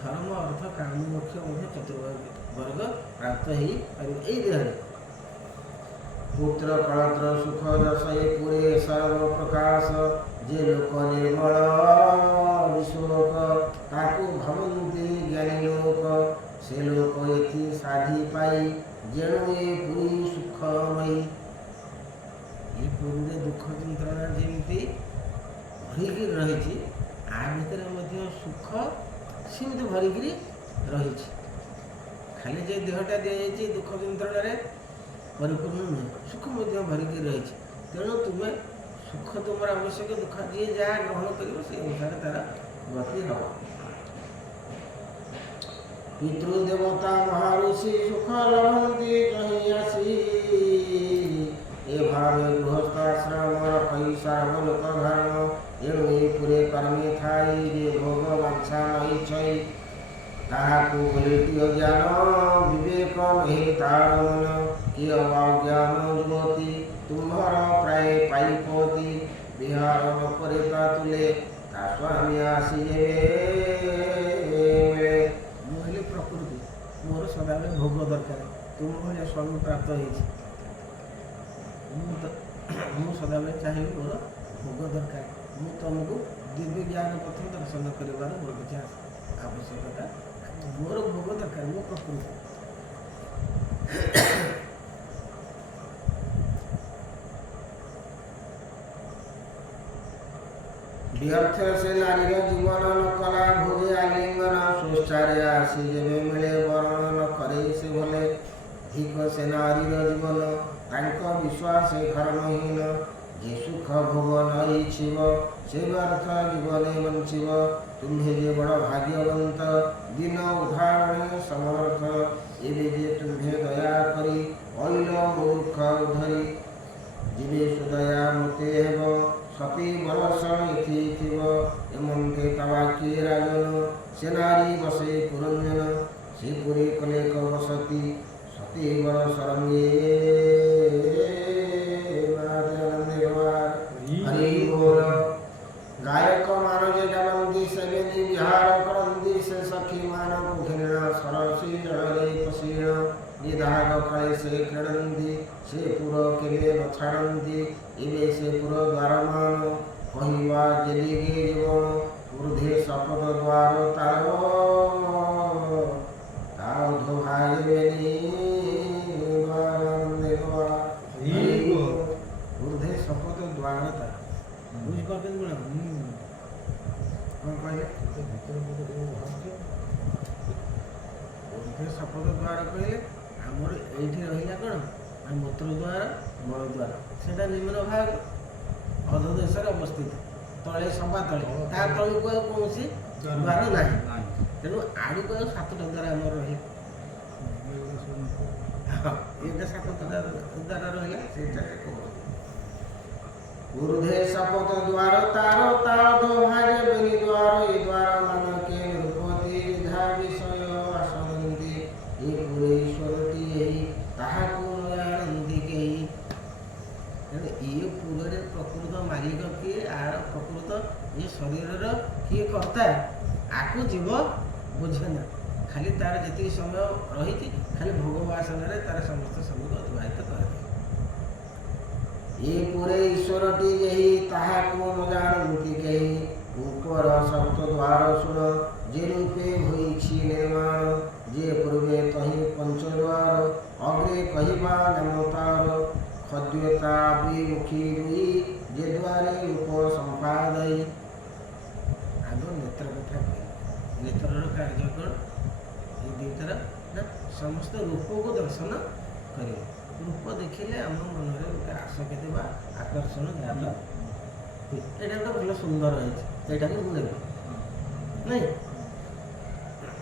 ଧର୍ମ ଅର୍ଥ କାମ ମୋକ୍ଷ ମଧ୍ୟ ଚତୁର୍ବର୍ଗ ପ୍ରାପ୍ତ ହେଇପାରିବ ଏଇ ଦେହରେ ପୁତ୍ର କଳତ୍ର ସୁଖ ଯଶ ଏ ପୁରେ ସର୍ବ ପ୍ରକାଶ ଯେ ଲୋକ ନିର୍ମଳ ବିଶୋକ ତାକୁ ଭାବନ୍ତି ଜ୍ଞାନୀ ଲୋକ ସେ ଲୋକ ଏଥି ସାଧି ପାଇ ଯେଣୁ ଏ ପୁରୀ ସୁଖମୟୀ ଏ ପୁରୀରେ ଦୁଃଖ ଯନ୍ତ୍ରଣା ଯେମିତି ଭରିକି ରହିଛି ଆ ଭିତରେ ମଧ୍ୟ ସୁଖ ସେମିତି ଭରିକିରି ରହିଛି ଖାଲି ଯେ ଦେହଟା ଦିଆଯାଇଛି ଦୁଃଖ ଯନ୍ତ୍ରଣାରେ ପରିପୂର୍ଣ୍ଣ ନୁହେଁ ସୁଖ ମଧ୍ୟ ଭରିକି ରହିଛି ତେଣୁ ତୁମେ ସୁଖ ତୁମର ଆବଶ୍ୟକ ଦୁଃଖ ଯିଏ ଯାହା ଗ୍ରହଣ କରିବ ସେ ଅନୁସାରେ ତାର ଗତି ହେବ ପିତୃଦେବତା ମହାଋଷି ସୁଖ ଲଭନ୍ତି ଜହିଁ ଆସି ଏ ଭାବେ ଗୃହସ୍ଥ ଆଶ୍ରମ ରଖି ସର୍ବଲୋକ ଧର୍ମ ଏଣୁ ଏ ପୁରେ କର୍ମେ ଥାଇ ଯେ ଭୋଗ ବାଂଛା ନହି ଛଇ ତାହାକୁ ବୋଲିଟି ଅଜ୍ଞାନ ବିବେକ ନହି ତାର ମନ କି ଅଜ୍ଞାନ ଯୁବତୀ ତୁମ୍ଭର ପ୍ରାୟ ପାଇପତି ବିହାର ନ ପରେ ତା ତୁଲେ ତା ସ୍ୱାମୀ ଆସି ଯେବେ ମୁଁ ହେଲି ପ୍ରକୃତି ମୋର ସଦାବେଳେ ଭୋଗ ଦରକାର ତୁମ ଭଳିଆ ସ୍ୱାମୀ ପ୍ରାପ୍ତ ହେଇଛି ମୁଁ ସଦାବେଳେ ଚାହିଁବି ମୋର ଭୋଗ ଦରକାର ମୁଁ ତୁମକୁ ଦିବ୍ୟ ଜ୍ଞାନ ପଥ ଦର୍ଶନ କରିବାର ମୋର କିଛି ଆବଶ୍ୟକତା ମୋର ଭୋଗ ଦରକାର ମୁଁ ପ୍ରକୃତି ବ୍ୟର୍ଥ ସେ ନାରୀର ଜୀବନ ନ କଲା ଭୋଜେ ଆଲିଙ୍ଗନ ସ୍ୱଚ୍ଛାରେ ଆସି ଯେବେ ମିଳେ ବରଣ ନ କରେ ସେ ଭଲେ ଧିକ ସେ ନାରୀର ଜୀବନ ତାଙ୍କ ବିଶ୍ୱାସ ଧର୍ମହୀନ ଯେ ସୁଖ ଭୋଗ ନ ଇଚ୍ଛିବ ସେ ବ୍ୟର୍ଥ ଜୀବନେ ବଞ୍ଚିବ ତୁମ୍ଭେ ଯେ ବଡ଼ ଭାଗ୍ୟବନ୍ତ ଦିନ ଉଦାହରଣ ସମର୍ଥ ଏବେ ଯେ ତୁମ୍ଭେ ଦୟା କରି ଅଇଲ ମୂର୍ଖ ଧରି ଯିବେ ସୁଦୟା ମତେ ହେବ ସତୀ ବରଷ ଏଥି ଥିବ ଏମନ୍ତେ ତାବାକି ରାଜନ ସେ ନାରୀ ବସେ ପୁରଞ୍ଜନ ସେ ପୁରୀ କଲେକ ବସତି ସତୀ ବରଷ ରଙ୍ଗେ ହରି ବୋଲ ଗାୟକ ମାନ ଯେ ଗାବନ୍ତି ସେବେନି ବିହାର କରନ୍ତି ସେ ସଖୀ ମାନଙ୍କୁ ଘୃଣ ସରସୀ ଜଳରେ ପଶିଣ ନିଦାଗ କାଳେ ସେ କ୍ରୀଡ଼ନ୍ତି ସେ ପୁର କେବେ ନ ଛାଡ଼ନ୍ତି ଏବେ ସେ ପୁର ଦ୍ୱାରମାନ କହିବା ଯେଦିଗେ ଜୀବନ ଊର୍ଦ୍ଧ୍ୱେ ଶପଥ ଦ୍ୱାର ତାର ଧୋଭାଇବେନି ଊର୍ଦ୍ଧ୍ୱେ ଶପଥ ଦ୍ୱାର ତାର ବୁଝିପାରୁଛନ୍ତି କ'ଣ କହିଲେ ଊର୍ଦ୍ଧ୍ୱେ ଶପଥ ଦ୍ୱାର କହିଲେ ଆମର ଏଇଠି ରହିଲା କ'ଣ ମୂତ୍ର ଦ୍ୱାର ମଳ ଦ୍ୱାର ସେଇଟା ନିମ୍ନ ଭାଗ ଅଧ ଦେଶରେ ଅବସ୍ଥିତ ତଳେ ସଭା ତଳେ ତା ତଳକୁ ଆଉ କୌଣସି ଦ୍ୱାର ନାହିଁ ତେଣୁ ଆଡ଼କୁ ଆଉ 7ଟା ଦ୍ୱାର ଆମର ରହିଲା ଏଇଟା 7ଟା ଦ୍ୱାର ରହିଲା ସେଇଟା ଊର୍ଦ୍ଧ୍ୱେ ଶପଥ ଦ୍ୱାର ତାର ତା ଭାଗ୍ୟ ବେନି ଦ୍ୱାର ଏ ଦ୍ୱାର ମାନ କେ ରୂପତି ବିଧା ବିଷୟ ଆସନ୍ତି ଏ ପୁରେ ଈଶ୍ୱରଟି ଏହି ତାହାକୁ ଜାଣନ୍ତି କେହି ତେଣୁ ଇଏ ପୁରରେ ପ୍ରକୃତ ମାଲିକ କିଏ ଆର ପ୍ରକୃତ ଏ ଶରୀରର କିଏ କର୍ତ୍ତା ଆକୁ ଜୀବ ବୁଝେ ନା ଖାଲି ତାର ଯେତିକି ସମୟ ରହିଛି ଖାଲି ଭୋଗ ବାସନାରେ ତାର ସମସ୍ତ ସମୟକୁ ଅତିବାହିତ କରାଯାଏ ଏ ପୁରେ ଈଶ୍ୱରଟି ଏହି ତାହାକୁ ନ ଜାଣନ୍ତି କେହି ଉପର ସପ୍ତ ଦ୍ୱାର ଶୁଣ ଯେ ରୂପେ ହୋଇଛି ନିର୍ମାଣ ଯେ ପୂର୍ବେ ତହିଁ ପଞ୍ଚଦ୍ୱାର ଅଗ୍ରେ କହିବା ନାମ ତାର ଖଦ୍ୟତା ବିମୁଖୀ ଦୁଇ ଯେ ଦ୍ୱାରେ ରୂପ ସମ୍ପାଦୟୀ ଆଗ ନେତ୍ର କଥା କହିଲେ ନେତ୍ରର କାର୍ଯ୍ୟ କ'ଣ ଏ ଦୁଇଟାର ନା ସମସ୍ତ ରୂପକୁ ଦର୍ଶନ କରିବ ରୂପ ଦେଖିଲେ ଆମ ମନରେ ଗୋଟେ ଆସକ୍ତି ବା ଆକର୍ଷଣ ଜାତ ଏଇଟା ଗୋଟେ ଭଲ ସୁନ୍ଦର ହେଇଛି ଏଇଟାକୁ ମୁଁ ନେବି ନାଇଁ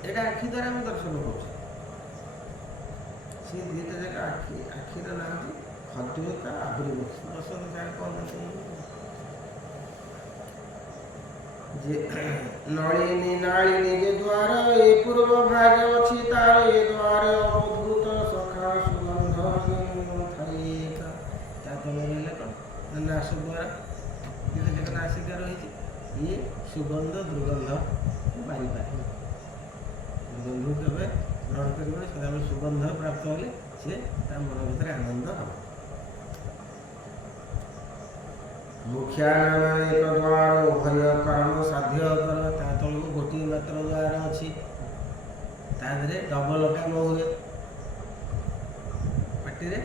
ଏଇଟା ଆଖି ଦ୍ୱାରା ଆମେ ଦର୍ଶନ କରୁଛୁ ସେ ଦୁଇଟା ଯାକ ଆଖିର ନାଁ ହେଉଛି ଖଦ୍ୟତା ଆବିର୍ମୁଖୀ ଦର୍ଶନ ଯାହା କ'ଣ ଯେ ନଳିନୀ ନାଳିନୀ ଯେ ଦ୍ୱାର ଏ ପୂର୍ବ ଭାଗ ଅଛି ତାର ଏ ଦ୍ୱାର ଅବଧୂତ ସଖା ସୁଗନ୍ଧ ଥାଇକା ତା ତଳେ ରହିଲେ କ'ଣ ନାଶ ଦ୍ୱାର ଦୁଇଟା ଯାକ ନାସିକା ରହିଛି ଇଏ ସୁଗନ୍ଧ ଦୁର୍ଗନ୍ଧ ବାରିପାରେ ଦୁର୍ଗନ୍ଧକୁ କେବେ ଗ୍ରହଣ କରିବନି ସଦାବେଳେ ସୁଗନ୍ଧ ପ୍ରାପ୍ତ ହେଲେ ସେ ତା ମନ ଭିତରେ ଆନନ୍ଦ ହେବ ମୁଖ୍ୟା ନାମ ଏକ ଦ୍ୱାର ଉଭୟ କର୍ମ ସାଧ୍ୟ କର ତା ତଳକୁ ଗୋଟିଏ ମାତ୍ର ଦ୍ୱାର ଅଛି ତା ଦେହରେ ଡବଲ କାମ ହୁଏ ପାଟିରେ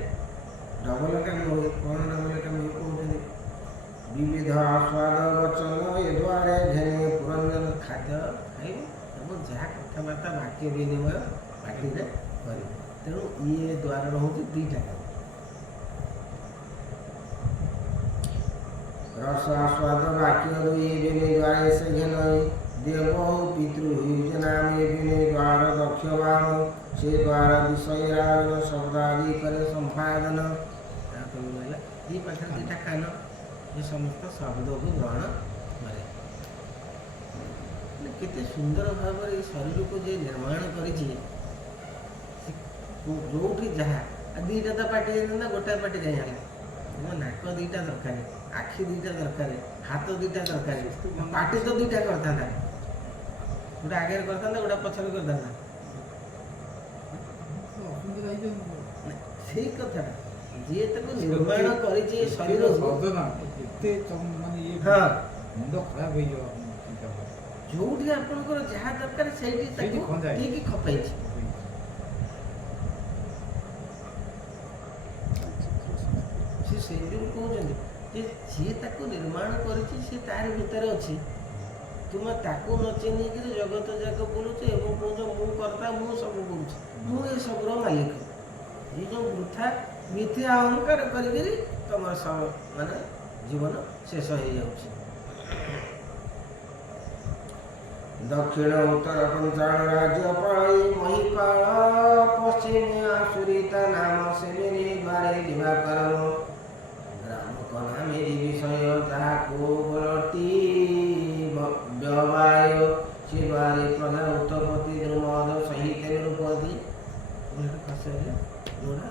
ଡବଲ କାମ ହୁଏ କ'ଣ ଡବଲ କାମ ହୁଏ କହୁଛନ୍ତି ବିବିଧ ସ୍ୱାଦ ବଚନ ଏ ଦ୍ୱାରେ ଘେନି ପୁରଞ୍ଜନ ଖାଦ୍ୟ ଖାଇବ ଏବଂ ଯାହା କଥାବାର୍ତ୍ତା ବାକ୍ୟ ବିନିମୟ ପାଟିରେ କରିବ ତେଣୁ ଇଏ ଦ୍ୱାର ହେଉଛି ଦୁଇଟା କାମ रस आस्वाद वाक्य दुई बिने द्वारे से घनई देव पितृ हुई नामे बिने द्वार दक्ष वाम से द्वार विषय राजन शब्दादि करे संपादन दी पाखे दुईटा कान ये समस्त शब्द को ग्रहण ମାରେ। କେତେ ସୁନ୍ଦର ଭାବରେ ଏ ଶରୀରକୁ ଯେ ନିର୍ମାଣ କରିଛି, ଯୋଉଠି ଯାହା ଦୁଇଟା ତ ପାଟି ହେଇଥାନ୍ତା, ଗୋଟାଏ ପାଟି କାହିଁ ହେଲା? ନାକ ଦୁଇଟା ଦରକାର, ଆଖି ଦୁଇଟା ଦରକାର, ହାତ ଦୁଇଟା ଦରକାର, ପାଟି ତ ଦୁଇଟା କରିଥାନ୍ତା, ଗୋଟେ ଆଗରେ କରିଥାନ୍ତା, ଗୋଟେ ପଛରେ କରିଥାନ୍ତା। ସେଇ କଥାଟା ଯିଏ ତାକୁ ନିର୍ମାଣ କରିଛି ଶରୀରକୁ, ହଁ, ମୁଣ୍ଡ ଖରାପ ହେଇଯିବ। ଯୋଉଠି ଆପଣଙ୍କର ଯାହା ଦରକାର ସେଇଠି ତାକୁ ଠିକ ଖପାଇଛି। ସେ ସେଇ ଯୋଗୁଁ କହୁଛନ୍ତି ଯେ ଯିଏ ତାକୁ ନିର୍ମାଣ କରିଛି ସେ ତାରି ଭିତରେ ଅଛି। ତୁମେ ତାକୁ ନ ଚିହ୍ନିକିରି ଜଗତ ଯାକ ବୁଲୁଛ ଏବଂ କହୁଛ ମୁଁ କର୍ତ୍ତା, ମୁଁ ସବୁ କରୁଛି, ମୁଁ ଏସବୁର ମାଲିକ। ଏଇ ଯେଉଁ ବୃଥା ମିଥ୍ୟା ଅହଙ୍କାର କରିକିରି ତମର ମାନେ ଜୀବନ ଶେଷ ହେଇଯାଉଛି। ଦକ୍ଷିଣ ଉତ୍ତର ପଞ୍ଚାଣ ରାଜ୍ୟ ପାଳି ମହିପାଳ ପଶ୍ଚିମେ ଆସୁରିତା ନାମ ସେମିନି ଦ୍ୱାରେ ଯିବା କାରଣ ଗ୍ରାମ କନାମେ ବିଷୟ ଯାହାକୁ ବଲଟି ବ୍ୟବହାୟ ସେ ଦ୍ୱାରେ ପ୍ରଜା ଉତ୍ତପତି ଦ୍ରୁମଦ ସହିତ ନିରୁପତି ଯୋଉଟା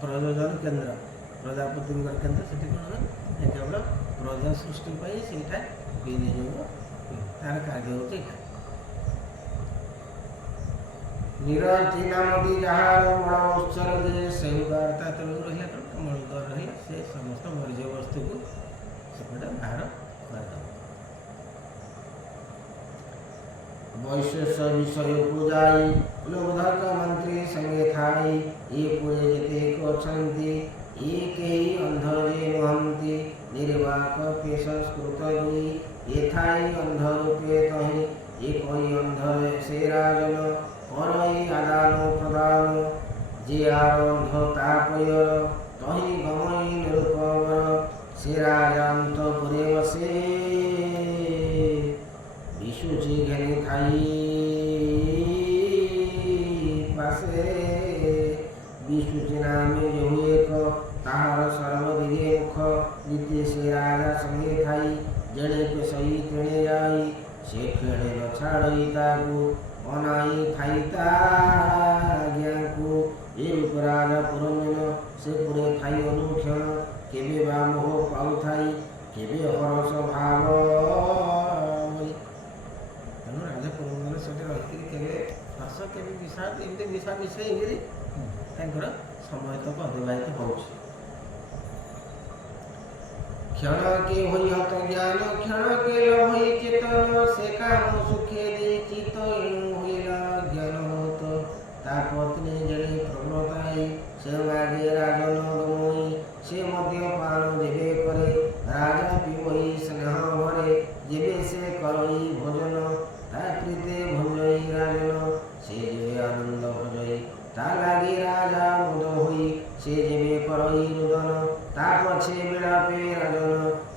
ପ୍ରଯୋଜନ କେନ୍ଦ୍ର, ପ୍ରଜାପତିଙ୍କର କେନ୍ଦ୍ର, ସେଠି କ'ଣ କେବଳ ପ୍ରଜା ସୃଷ୍ଟି ପାଇଁ ସେଇଟା ବିନିଯୋଗ, ତାର କାର୍ଯ୍ୟ ହେଉଛି ଏଇଟା। ନିରତି ନାମଟି ଯାହାର ମୂଳ ଉତ୍ସର୍ଗ ସେଇ ବାର୍ତ୍ତା ତଳକୁ ରହିଲା, ମୂଳ ଦ୍ୱାର ରହିଲା, ସେ ସମସ୍ତ ବର୍ଜ୍ୟ ବସ୍ତୁକୁ ସେପଟେ ବାହାର କରିଦେବ। ବୈଶେଷ ବିଷୟକୁ ଯାଇ ଲୋଧକ ମନ୍ତ୍ରୀ ସଙ୍ଗେ ଥାଇ ଏ ପୁରେ ଯେତେକ ଅଛନ୍ତି, ଏ କେହି ଅନ୍ଧ ଯେ ନୁହନ୍ତି, ନିର୍ବାକ ପେଶସ୍କୃତ ଦୁଇ ଏଥାଇ ଅନ୍ଧ ରୂପେ ତହିଁ একই অন্ধ সে রাজন করই আদান প্রদান যে আর অন্ধ তাপয় তহি গমই নিরূপবর সে রাজান্ত করে বসে বিশুচি ঘেনি খাই পাশে বিশুচি নামে যেহু এক তাহার সর্বদিগে মুখ নিতে সে রাজা সঙ্গে খাই জেনে পেশই তেণে যাই সে খেড়ে ন ছাড়ই তাকু অনাই খাইতা জ্ঞানকু এরূপ রাজা পুরঞ্জন সে পুরে খাই অনুক্ষণ কেবে বা মোহ পাউথাই কেবে হরস ভাব। ତେଣୁ ରାଜା ପୁରନ୍ଦର ସେଠି ରହିକିରି କେବେ ହସ କେବେ ବିଷାଦ ଏମିତି ମିଶା ମିଶେଇକିରି ତାଙ୍କର ସମୟ ତକ ଅତିବାହିତ ହେଉଛି। क्षण के होई हत ज्ञान क्षण के लभई चेतन से काम सुखे दे चित एणु होइला ज्ञान होत ता पत्नी जणी प्रव्रताई से मागे राजन गमई से मद्यपान जेबे करे राजा पिबई स्नेह भरे जेबे से करई भोजन ता प्रीते भंजई राजन से जेबे आनंद भजई ता लागे राजा मुद होई से जेबे करई रुदन ता पछे बिलापे राजन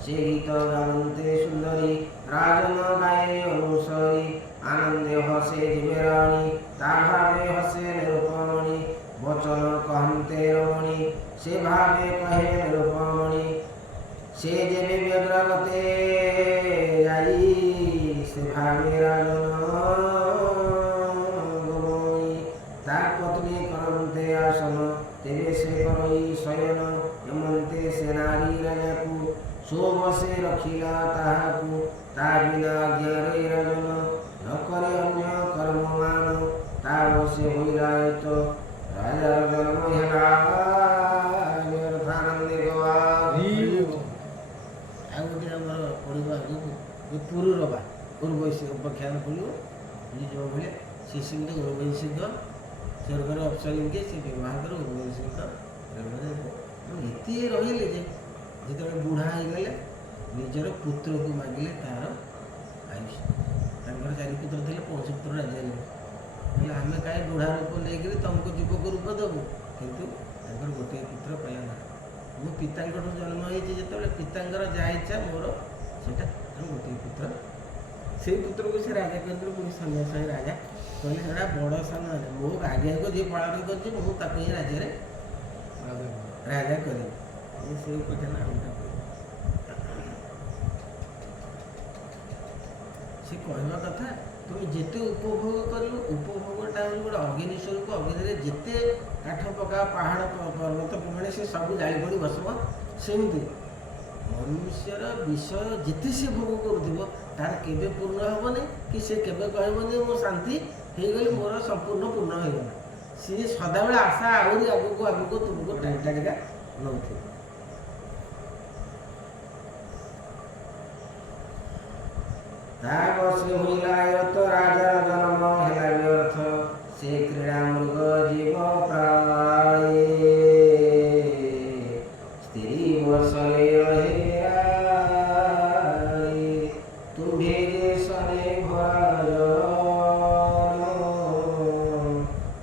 से गीत गानते सुंदरी राजन गाये अनुसरी आनंदे हसे जेबे रानी ता भावे हसे निरूपमणि वचन कहते रमणी से भावे कहे निरूपमणि से जेबे व्यग्रगते जाई से भावे राजन गमई ता पत्नी करन्ते आसन तेबे से करई शयन एमन्ते से नारी राजाकु सो बसे रखिला ताहाकु ता बिना ज्ञारे राजन न करे अन्य कर्म मान ता बसे होइला तो राजार जन्म हेला व्यर्थानंदे गवा। ଆଉ ଗୋଟେ ଆମର ପଢ଼ିବା ଆଗକୁ ପୂର୍ବ ବୈଶିକ ଉପାଖ୍ୟାନ ପଡ଼ିବ ଯେଉଁ ଭଳିଆ ସେ ସେମିତି ଉର୍ବୈଶିକ ସ୍ୱର୍ଗର ଅପ୍ସଲିଙ୍ଗେ ସେ ବିବାହ କର ଉର୍ବୈଶିକ ଏତେ ରହିଲେ ଯେ ଯେତେବେଳେ ବୁଢ଼ା ହେଇଗଲେ ନିଜର ପୁତ୍ରକୁ ମାଗିଲେ ତାର ଆୟୁଷ। ତାଙ୍କର 4 ପୁତ୍ର ଥିଲେ, କୌଣସି ପୁତ୍ର ରାଜି ହେଲେ ହେଲେ ଆମେ କାହିଁ ବୁଢ଼ା ରୂପ ନେଇକରି ତୁମକୁ ଯୁବକ ରୂପ ଦେବୁ, କିନ୍ତୁ ତାଙ୍କର ଗୋଟିଏ ପୁତ୍ର କହିଲା ନା ମୁଁ ପିତାଙ୍କଠୁ ଜନ୍ମ ହେଇଛି ଯେତେବେଳେ ପିତାଙ୍କର ଯାହା ଇଚ୍ଛା ମୋର ସେଇଟା, ତେଣୁ ଗୋଟିଏ ପୁତ୍ର ସେଇ ପୁତ୍ରକୁ ସେ ରାଜା କରିଥିଲେ। ପୁଣି ସନ୍ନ୍ୟାସ ହୋଇ ରାଜା କହିଲେ ସେଟା ବଡ଼ ସାନ ମୋ ଆଗକୁ ଯିଏ ପାଳନ କରିଛି ମୁଁ ତାକୁ ହିଁ ରାଜ୍ୟରେ ରାଜା କରିବି। ସେଇ କଥା ନା ସେ କହିବା କଥା ତୁମେ ଯେତେ ଉପଭୋଗ କରିବ, ଉପଭୋଗଟା ହେଉଛି ଗୋଟେ ଅଗ୍ନି ସ୍ୱରୂପ। ଅଗ୍ନିରେ ଯେତେ କାଠ ପକା, ପାହାଡ଼ ପର୍ବତ ପମାଣେ ସେ ସବୁ ଜାଳି ପଡ଼ି ବସିବ। ସେମିତି ମନୁଷ୍ୟର ବିଷୟ ଯେତେ ସେ ଭୋଗ କରୁଥିବ ତାର କେବେ ପୂର୍ଣ୍ଣ ହେବନି, କି ସେ କେବେ କହିବନି ମୁଁ ଶାନ୍ତି ହେଇଗଲି, ମୋର ସମ୍ପୂର୍ଣ୍ଣ ପୂର୍ଣ୍ଣ ହେଇଗଲା। ସିଏ ସଦାବେଳେ ଆଶା ଆହୁରି ଆଗକୁ ଆଗକୁ ତୁମକୁ ଟାଣି ଟାଣିକା ନେଉଥିବ। ତାପରେ ହୋଇଲା ତ ରାଜାର ଜନ୍ମ ହେଲା ବ୍ୟର୍ଥ, ସେ କ୍ରୀଡ଼ା ମୃଗ ଜୀବ ପ୍ରାୟ। ସ୍ତ୍ରୀ ବର୍ଷରେ ରହେ ଆଏ, ତୁମ୍ଭେ ଦେଶରେ ଭରାଜନ,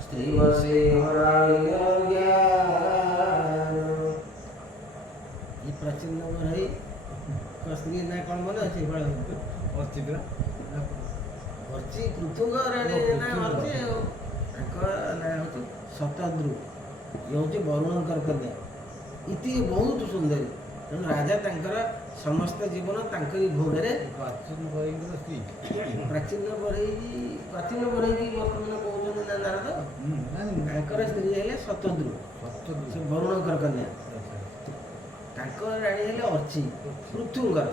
ସ୍ତ୍ରୀ ବର୍ଷେ ହରାଇଲ ଜ୍ଞାନ। ଏ ପ୍ରାଚୀନ ବଢ଼ାଇ ସ୍ତ୍ରୀ ନା କ'ଣ ମନେ ଅଛି? ଅର୍ଚିତ ଅର୍ଚି ପୃଥୁଙ୍ଗ ରାଣୀ ନା ଅର୍ଚି, ଆଉ ତାଙ୍କ ନାଁ ହେଉଛି ଶତଦ୍ରୁ। ଇଏ ହେଉଛି ବରୁଣଙ୍କର କନ୍ୟା। ଇତି ବହୁତ ସୁନ୍ଦରୀ। ତେଣୁ ରାଜା ତାଙ୍କର ସମସ୍ତ ଜୀବନ ତାଙ୍କରି ଭୋଗରେ। ପ୍ରାଚୀନ ବୈଙ୍କର ସ୍ତ୍ରୀ ପ୍ରାଚୀନ ବଢ଼େଇକି ବର୍ତ୍ତମାନ କହୁଛନ୍ତି ନା ନାରଦ। ତାଙ୍କର ସ୍ତ୍ରୀ ହେଲେ ଶତଦ୍ରୁ, ସେ ବରୁଣଙ୍କର କନ୍ୟା। ତାଙ୍କ ରାଣୀ ହେଲେ ଅର୍ଚି, ପୃଥୁଙ୍ଗର।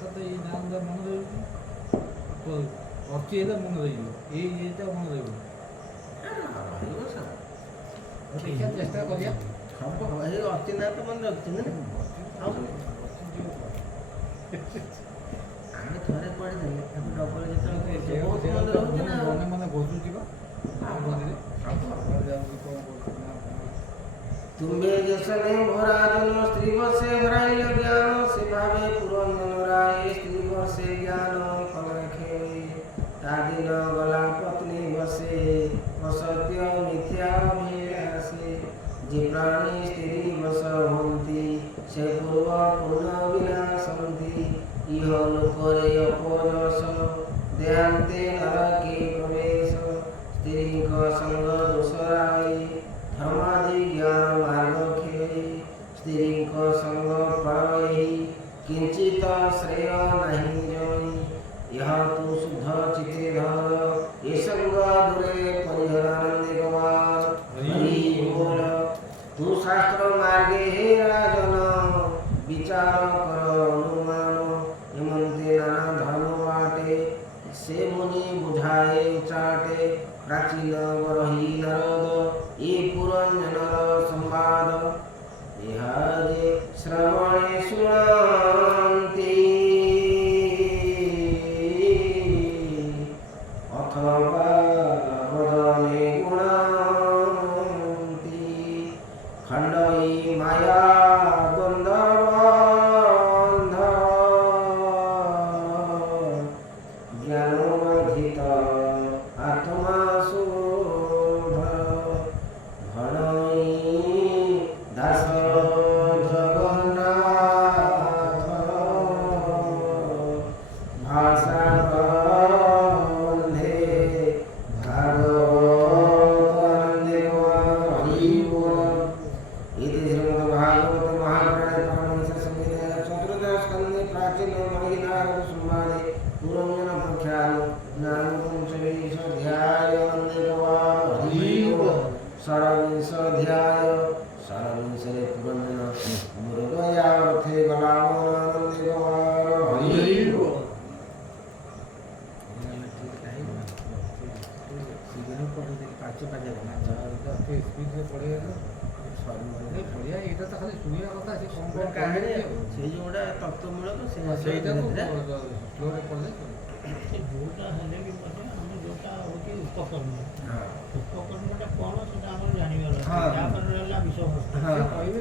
ହଠାତ୍ ଏଇ ନାଁ ମନେ ରହିବ, ଅର୍ଚି ହେଲେ ମନେ ରହିବ, ଏଇଟା ମନେ ରହିବ। ରହିବ ସାର୍, ଦେଖିବା ଚେଷ୍ଟା କରିବା। ହବ। ଏଇ ଅର୍ଚି ନାଁ ତ ମନେ ରଖିଛନ୍ତି ନା। ଆମେ ଥରେ ପଢ଼ିଦେଲେ ତାକୁ ଡବଲ ଯେତେବେଳେ ବହୁତ ମନେ ରହୁଛି ନା। ମନେ ମନେ ଘୋଷୁଛି ବା ତୁମ୍ଭେ ଯେସନେ ଭରାଜନ, ସ୍ତ୍ରୀ ବର୍ଷେ ହରାଇଲ ଜ୍ଞାନ, ସେ ଭାବେ ପୁରନ୍ଦନ ରାୟ। ସ୍ତ୍ରୀ ବର୍ଷେ ଜ୍ଞାନ କଲେ ଖେଳି, ତା ଦିନ ଗଲା ପତ୍ନୀ ବସେ, ଅସତ୍ୟ ମିଥ୍ୟା ଭିଳାସେ। যে প্রাণী স্ত্রী বশ হন্তি, সে পূর্ব পূর্ণ বিনাশন্তি। ইহ লোকরে অপযশ, দেহান্তে নরকে প্রবেশ। স্ত্রীଙ୍କ সঙ্গ দোষরাই, ধর্মাদি জ্ঞান মার্গ খেয়ে। স্ত্রীଙ୍କ সঙ্গ ফল ଏହି, কিঞ্চিত শ্রেয় নাহি জয়। ইহা তু শুদ্ধ চিতে ধর, এ সঙ্গ দূরে পরিহর আনন্দে গবার। হরি বল। তু শাস্ত্র মার্গে হে রাজন, বিচার কর অনুমান। এমন্তে নানা ধর্ম বাটে, সে মুনি বুঝায়ে চাটে। প্রাচীন বরহি নারদ, এ পুরঞ্জনর সম্বাদ। ইহারে শ্রবণে শুনন্তি, অথবা বদনে গুণন্তি। খণ্ডই মায়া দ্বন্দ্ববন্ধ, জ্ঞানবর্ধিত আত্মা শুদ্ধ। ঘনই দাস জগন্নাথ, ভাষা প্রবন্ধে ভাগবত আনন্দে হরি বল। ইতি শ্রীমদ্ ভাগবত মহাপুরাণে পরমহংস সংহিতে চতুর্দশ স্কন্ধে প্রাচীন মহিলার সংবাদে পুরঞ্জন প্রখ্যান নাম পঞ্চবিংশ অধ্যায় আনন্দে হরি বল। ষড়বিংশোऽধ্যায় ষড়বিংশে পুরঞ্জন মৃগয়া অর্থে গলাবন আনন্দে হরি বল। ଶୀଘ୍ର ପଢ଼ିଦେଲି ପାଞ୍ଚ ପାଞ୍ଜା ସ୍ପିଡରେ ପଢେଇଗଲା ବଢିଆ। ଏଇଟା ତ ଖାଲି ଶୁଣିବା କଥା, ସେ କଣ କଣ କାହାଣୀ ସେଇ ଯୋଉଟା ତତ୍ତ୍ୱମୂଳକ ସେଇଟାକୁ ସ୍ଲୋରେ ପଢିଲେ ସେ ଯୋଉଟା ହେଲେ ବି ମଧ୍ୟ ଆମେ ଯୋଉଟା ହେଉଛି ଉପକର୍ମ, ଉପକର୍ମଟା କ'ଣ ସେଟା ଆମର ଜାଣିବାର ଅଛି। ତାପରେ ରହିଲା ବିଷୟବସ୍ତୁ,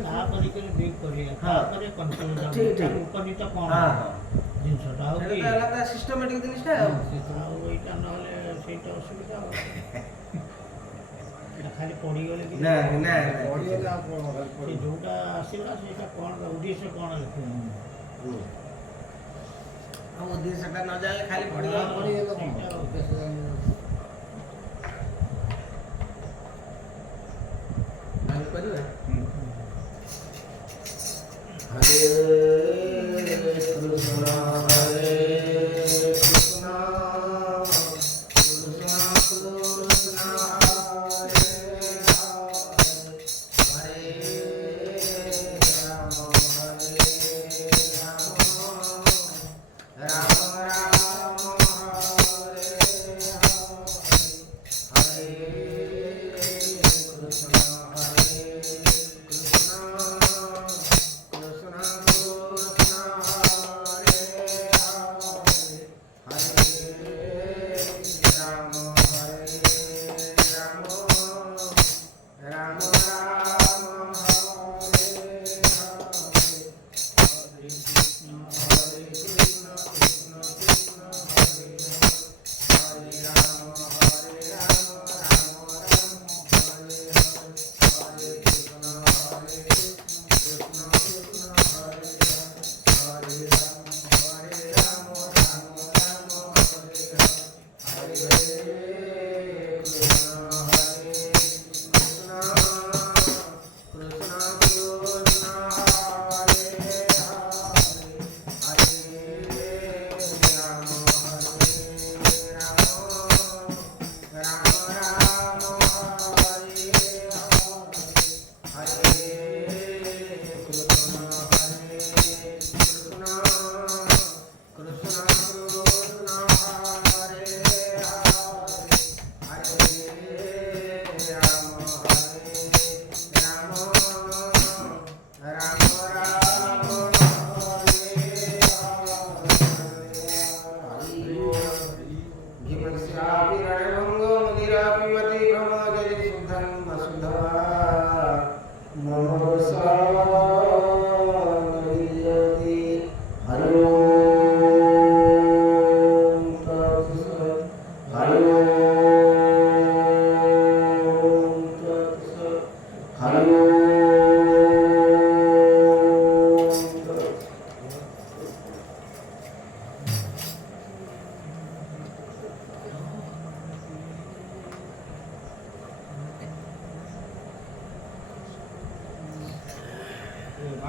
ତାପରେ କରି ବ୍ରେକ୍ କରିବା, ତାପରେ କଣ୍ଟ୍ରୋଲ ଉପନୀତ କ'ଣ ଜିନିଷଟା ଆଉ କି ସିଷ୍ଟମେଟିକ ଜିନିଷଟା। ଆଉ ଏଇଟା ନହେଲେ ସେଇଟା ଅସୁବିଧା ଆଉ। ଏଇଟା ଖାଲି ପଡ଼ିଗଲେ କି ପଢିଗଲେ ଆଉ କଣ ସେ ଯୋଉଟା ଆସିଲା ସେଇଟା କ'ଣ ଉଦ୍ଦେଶ୍ୟ କ'ଣ ଲେଖିବ। ଆଉ ଉଦ୍ଦେଶ୍ୟଟା ନ ଜାଣିଲେ ଖାଲି ପଡ଼ିଗଲା। ପଢିଗଲେ କରିବା। ହରେ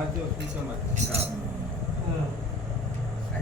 맞죠, 순서 맞죠.